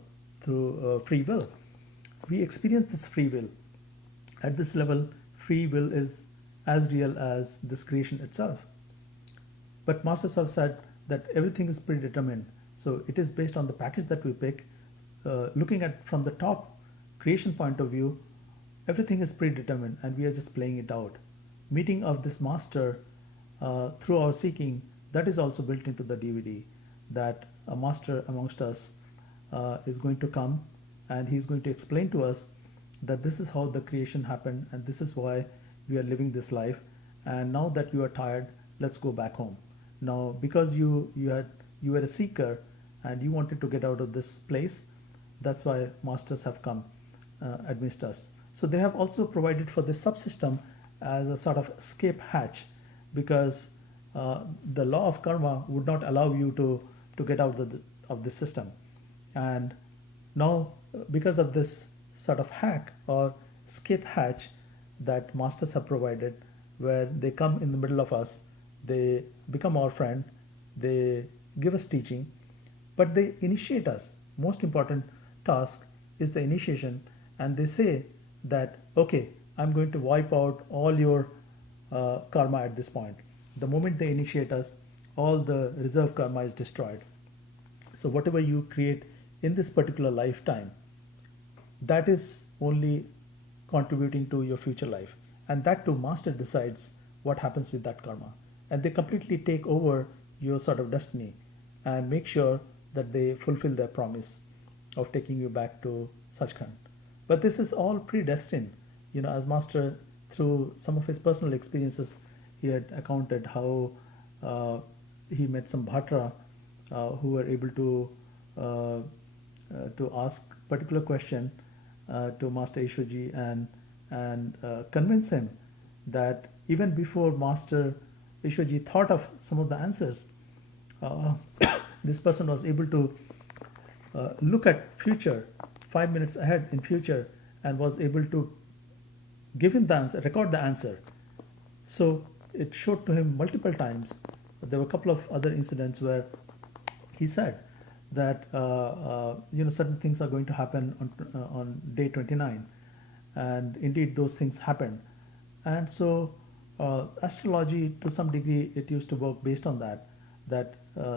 free will. We experience this free will. At this level, free will is as real as this creation itself. But masters have said that everything is predetermined. So it is based on the package that we pick. Looking at from the top creation point of view, everything is predetermined and we are just playing it out. Meeting of this master through our seeking, that is also built into the DVD, that a master amongst us is going to come and he's going to explain to us that this is how the creation happened and this is why we are living this life, and now that you are tired, let's go back home. Now because you were a seeker and you wanted to get out of this place, that's why masters have come amidst us. So they have also provided for this subsystem as a sort of escape hatch, because the law of karma would not allow you to get out of this system. And now because of this sort of hack or escape hatch that masters have provided, where they come in the middle of us, they become our friend, they give us teaching, but they initiate us. Most important task is the initiation, and they say that, okay, I'm going to wipe out all your karma at this point. The moment they initiate us, all the reserve karma is destroyed. So whatever you create in this particular lifetime, that is only contributing to your future life, and that too master decides what happens with that karma, and they completely take over your sort of destiny and make sure that they fulfill their promise of taking you back to Sachkhand. But this is all predestined, as master through some of his personal experiences, he had accounted how he met some bhatra who were able to ask particular question to Master Ishwarji and convince him that even before Master Ishwarji thought of some of the answers, this person was able to look at future 5 minutes ahead in future and was able to give him the answer, record the answer. So it showed to him multiple times. There were a couple of other incidents where he said that certain things are going to happen on day 29, and indeed those things happened. And so astrology, to some degree, it used to work based on that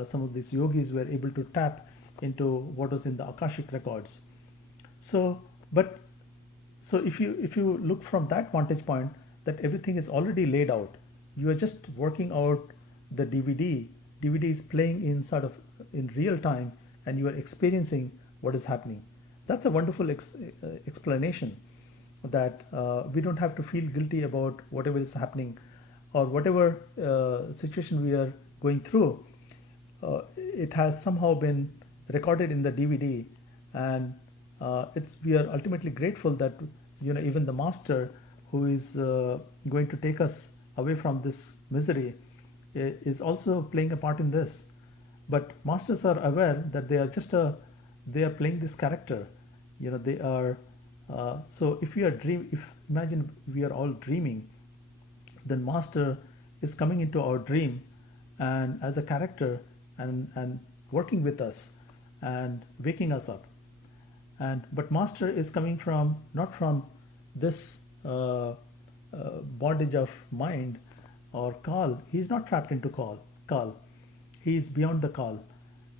some of these yogis were able to tap into what was in the Akashic records. So if you look from that vantage point, that everything is already laid out, you are just working out the DVD. DVD is playing in real time, and you are experiencing what is happening. That's a wonderful explanation, that we don't have to feel guilty about whatever is happening or whatever situation we are going through. It has somehow been recorded in the DVD, and we are ultimately grateful that even the master who is going to take us away from this misery is also playing a part in this. But masters are aware that they are playing this character. They are so if imagine we are all dreaming, then master is coming into our dream and as a character and working with us and waking us up. But master is coming from not from this bondage of mind or kal. He's not trapped into kal. He's beyond the kal,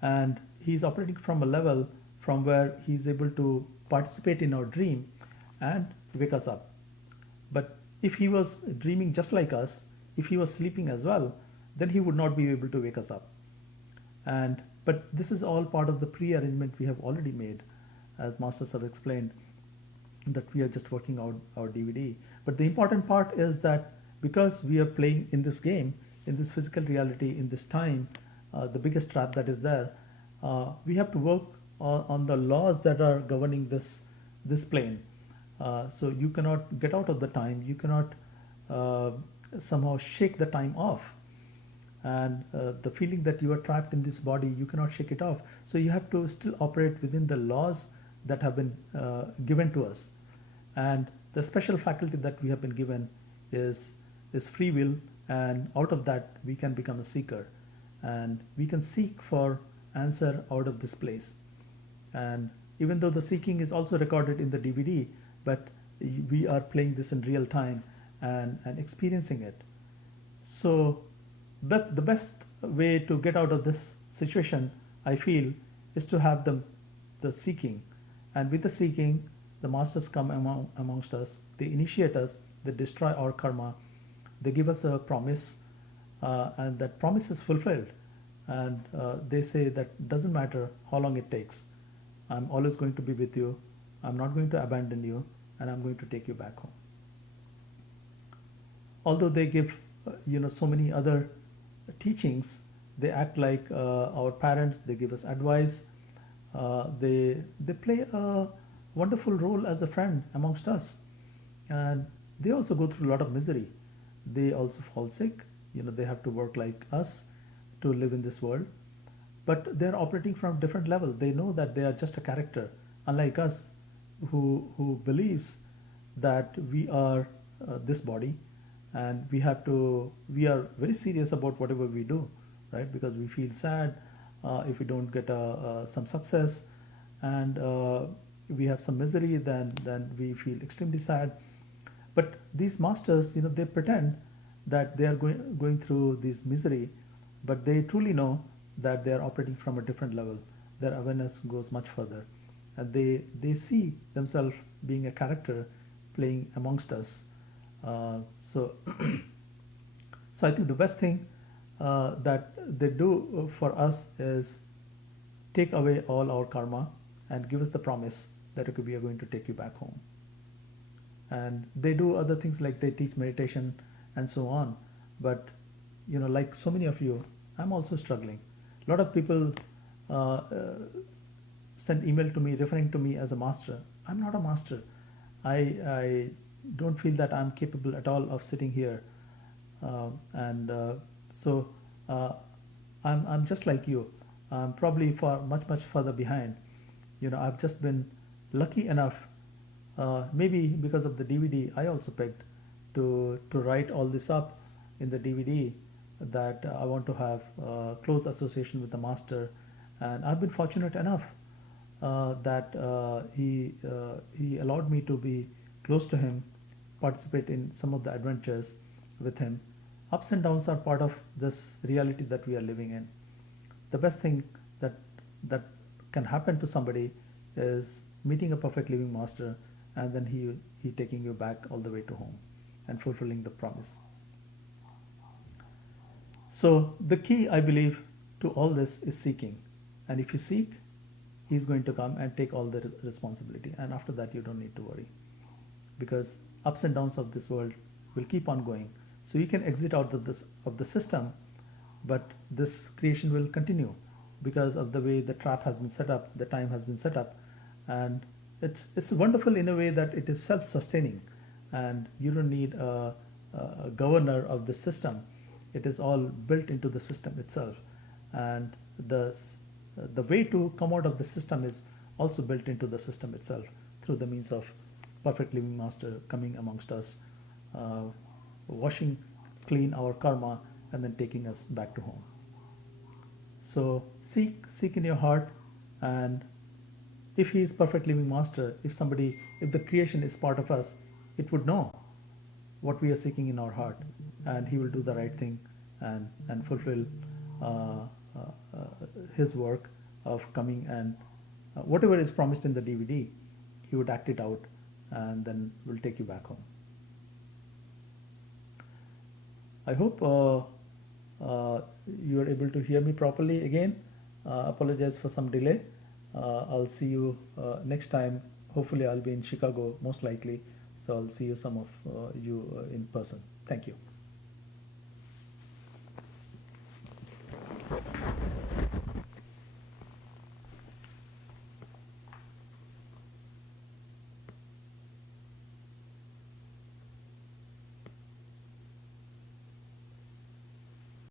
and he's operating from a level from where he's able to participate in our dream and wake us up. But if he was dreaming just like us, if he was sleeping as well, then he would not be able to wake us up. But this is all part of the pre-arrangement we have already made, as masters have explained, that we are just working out our DVD. But the important part is that because we are playing in this game, in this physical reality, in this time, the biggest trap that is there. We have to work on the laws that are governing this plane. So you cannot get out of the time. You cannot uh, somehow shake the time off. And the feeling that you are trapped in this body, you cannot shake it off. So you have to still operate within the laws that have been given to us. And the special faculty that we have been given is free will, and out of that we can become a seeker, and we can seek for answer out of this place. And even though the seeking is also recorded in the DVD, but we are playing this in real time and experiencing it. So, but the best way to get out of this situation, I feel, is to have the seeking. And with the seeking, the masters come amongst us, they initiate us, they destroy our karma, they give us a promise, and that promise is fulfilled. And they say that doesn't matter how long it takes, I'm always going to be with you, I'm not going to abandon you, and I'm going to take you back home. Although they give so many other teachings, they act like our parents, they give us advice, they play a wonderful role as a friend amongst us. And they also go through a lot of misery, they also fall sick, they have to work like us to live in this world, but they're operating from a different level. They know that they are just a character, unlike us, who believes that we are this body, and we are very serious about whatever we do, right? Because we feel sad if we don't get some success, and we have some misery, then we feel extremely sad. But these masters, they pretend that they are going through this misery, but they truly know that they are operating from a different level. Their awareness goes much further, and they see themselves being a character playing amongst us. So so I think the best thing that they do for us is take away all our karma and give us the promise that okay, we are going to take you back home. And they do other things, like they teach meditation and so on. But like so many of you, I'm also struggling. A lot of people uh, uh, send email to me referring to me as a master. I'm not a master. I don't feel that I'm capable at all of sitting here, and so uh, I'm just like you. I'm probably far much further behind. I've just been lucky enough, maybe because of the DVD I also picked, to write all this up in the DVD, that I want to have close association with the master. And I've been fortunate enough that he allowed me to be close to him, participate in some of the adventures with him. Ups and downs are part of this reality that we are living in. The best thing that that can happen to somebody is meeting a perfect living master, and then he taking you back all the way to home and fulfilling the promise. So the key, I believe, to all this is seeking. And if you seek, he's going to come and take all the responsibility. And after that, you don't need to worry, because ups and downs of this world will keep on going. So you can exit out of the system, but this creation will continue because of the way the trap has been set up, the time has been set up. And it's wonderful in a way that it is self-sustaining, and you don't need a governor of the system. It is all built into the system itself, and the way to come out of the system is also built into the system itself through the means of perfect living master coming amongst us, uh, washing clean our karma, and then taking us back to home. So seek in your heart, and if he is perfect living master, if the creation is part of us, it would know what we are seeking in our heart, and he will do the right thing and fulfill uh, his work of coming, and whatever is promised in the DVD, he would act it out, and then will take you back home. I hope you are able to hear me properly again. Apologize for some delay. I'll see you next time. Hopefully I'll be in Chicago, most likely. So I'll see you, some of you in person. Thank you.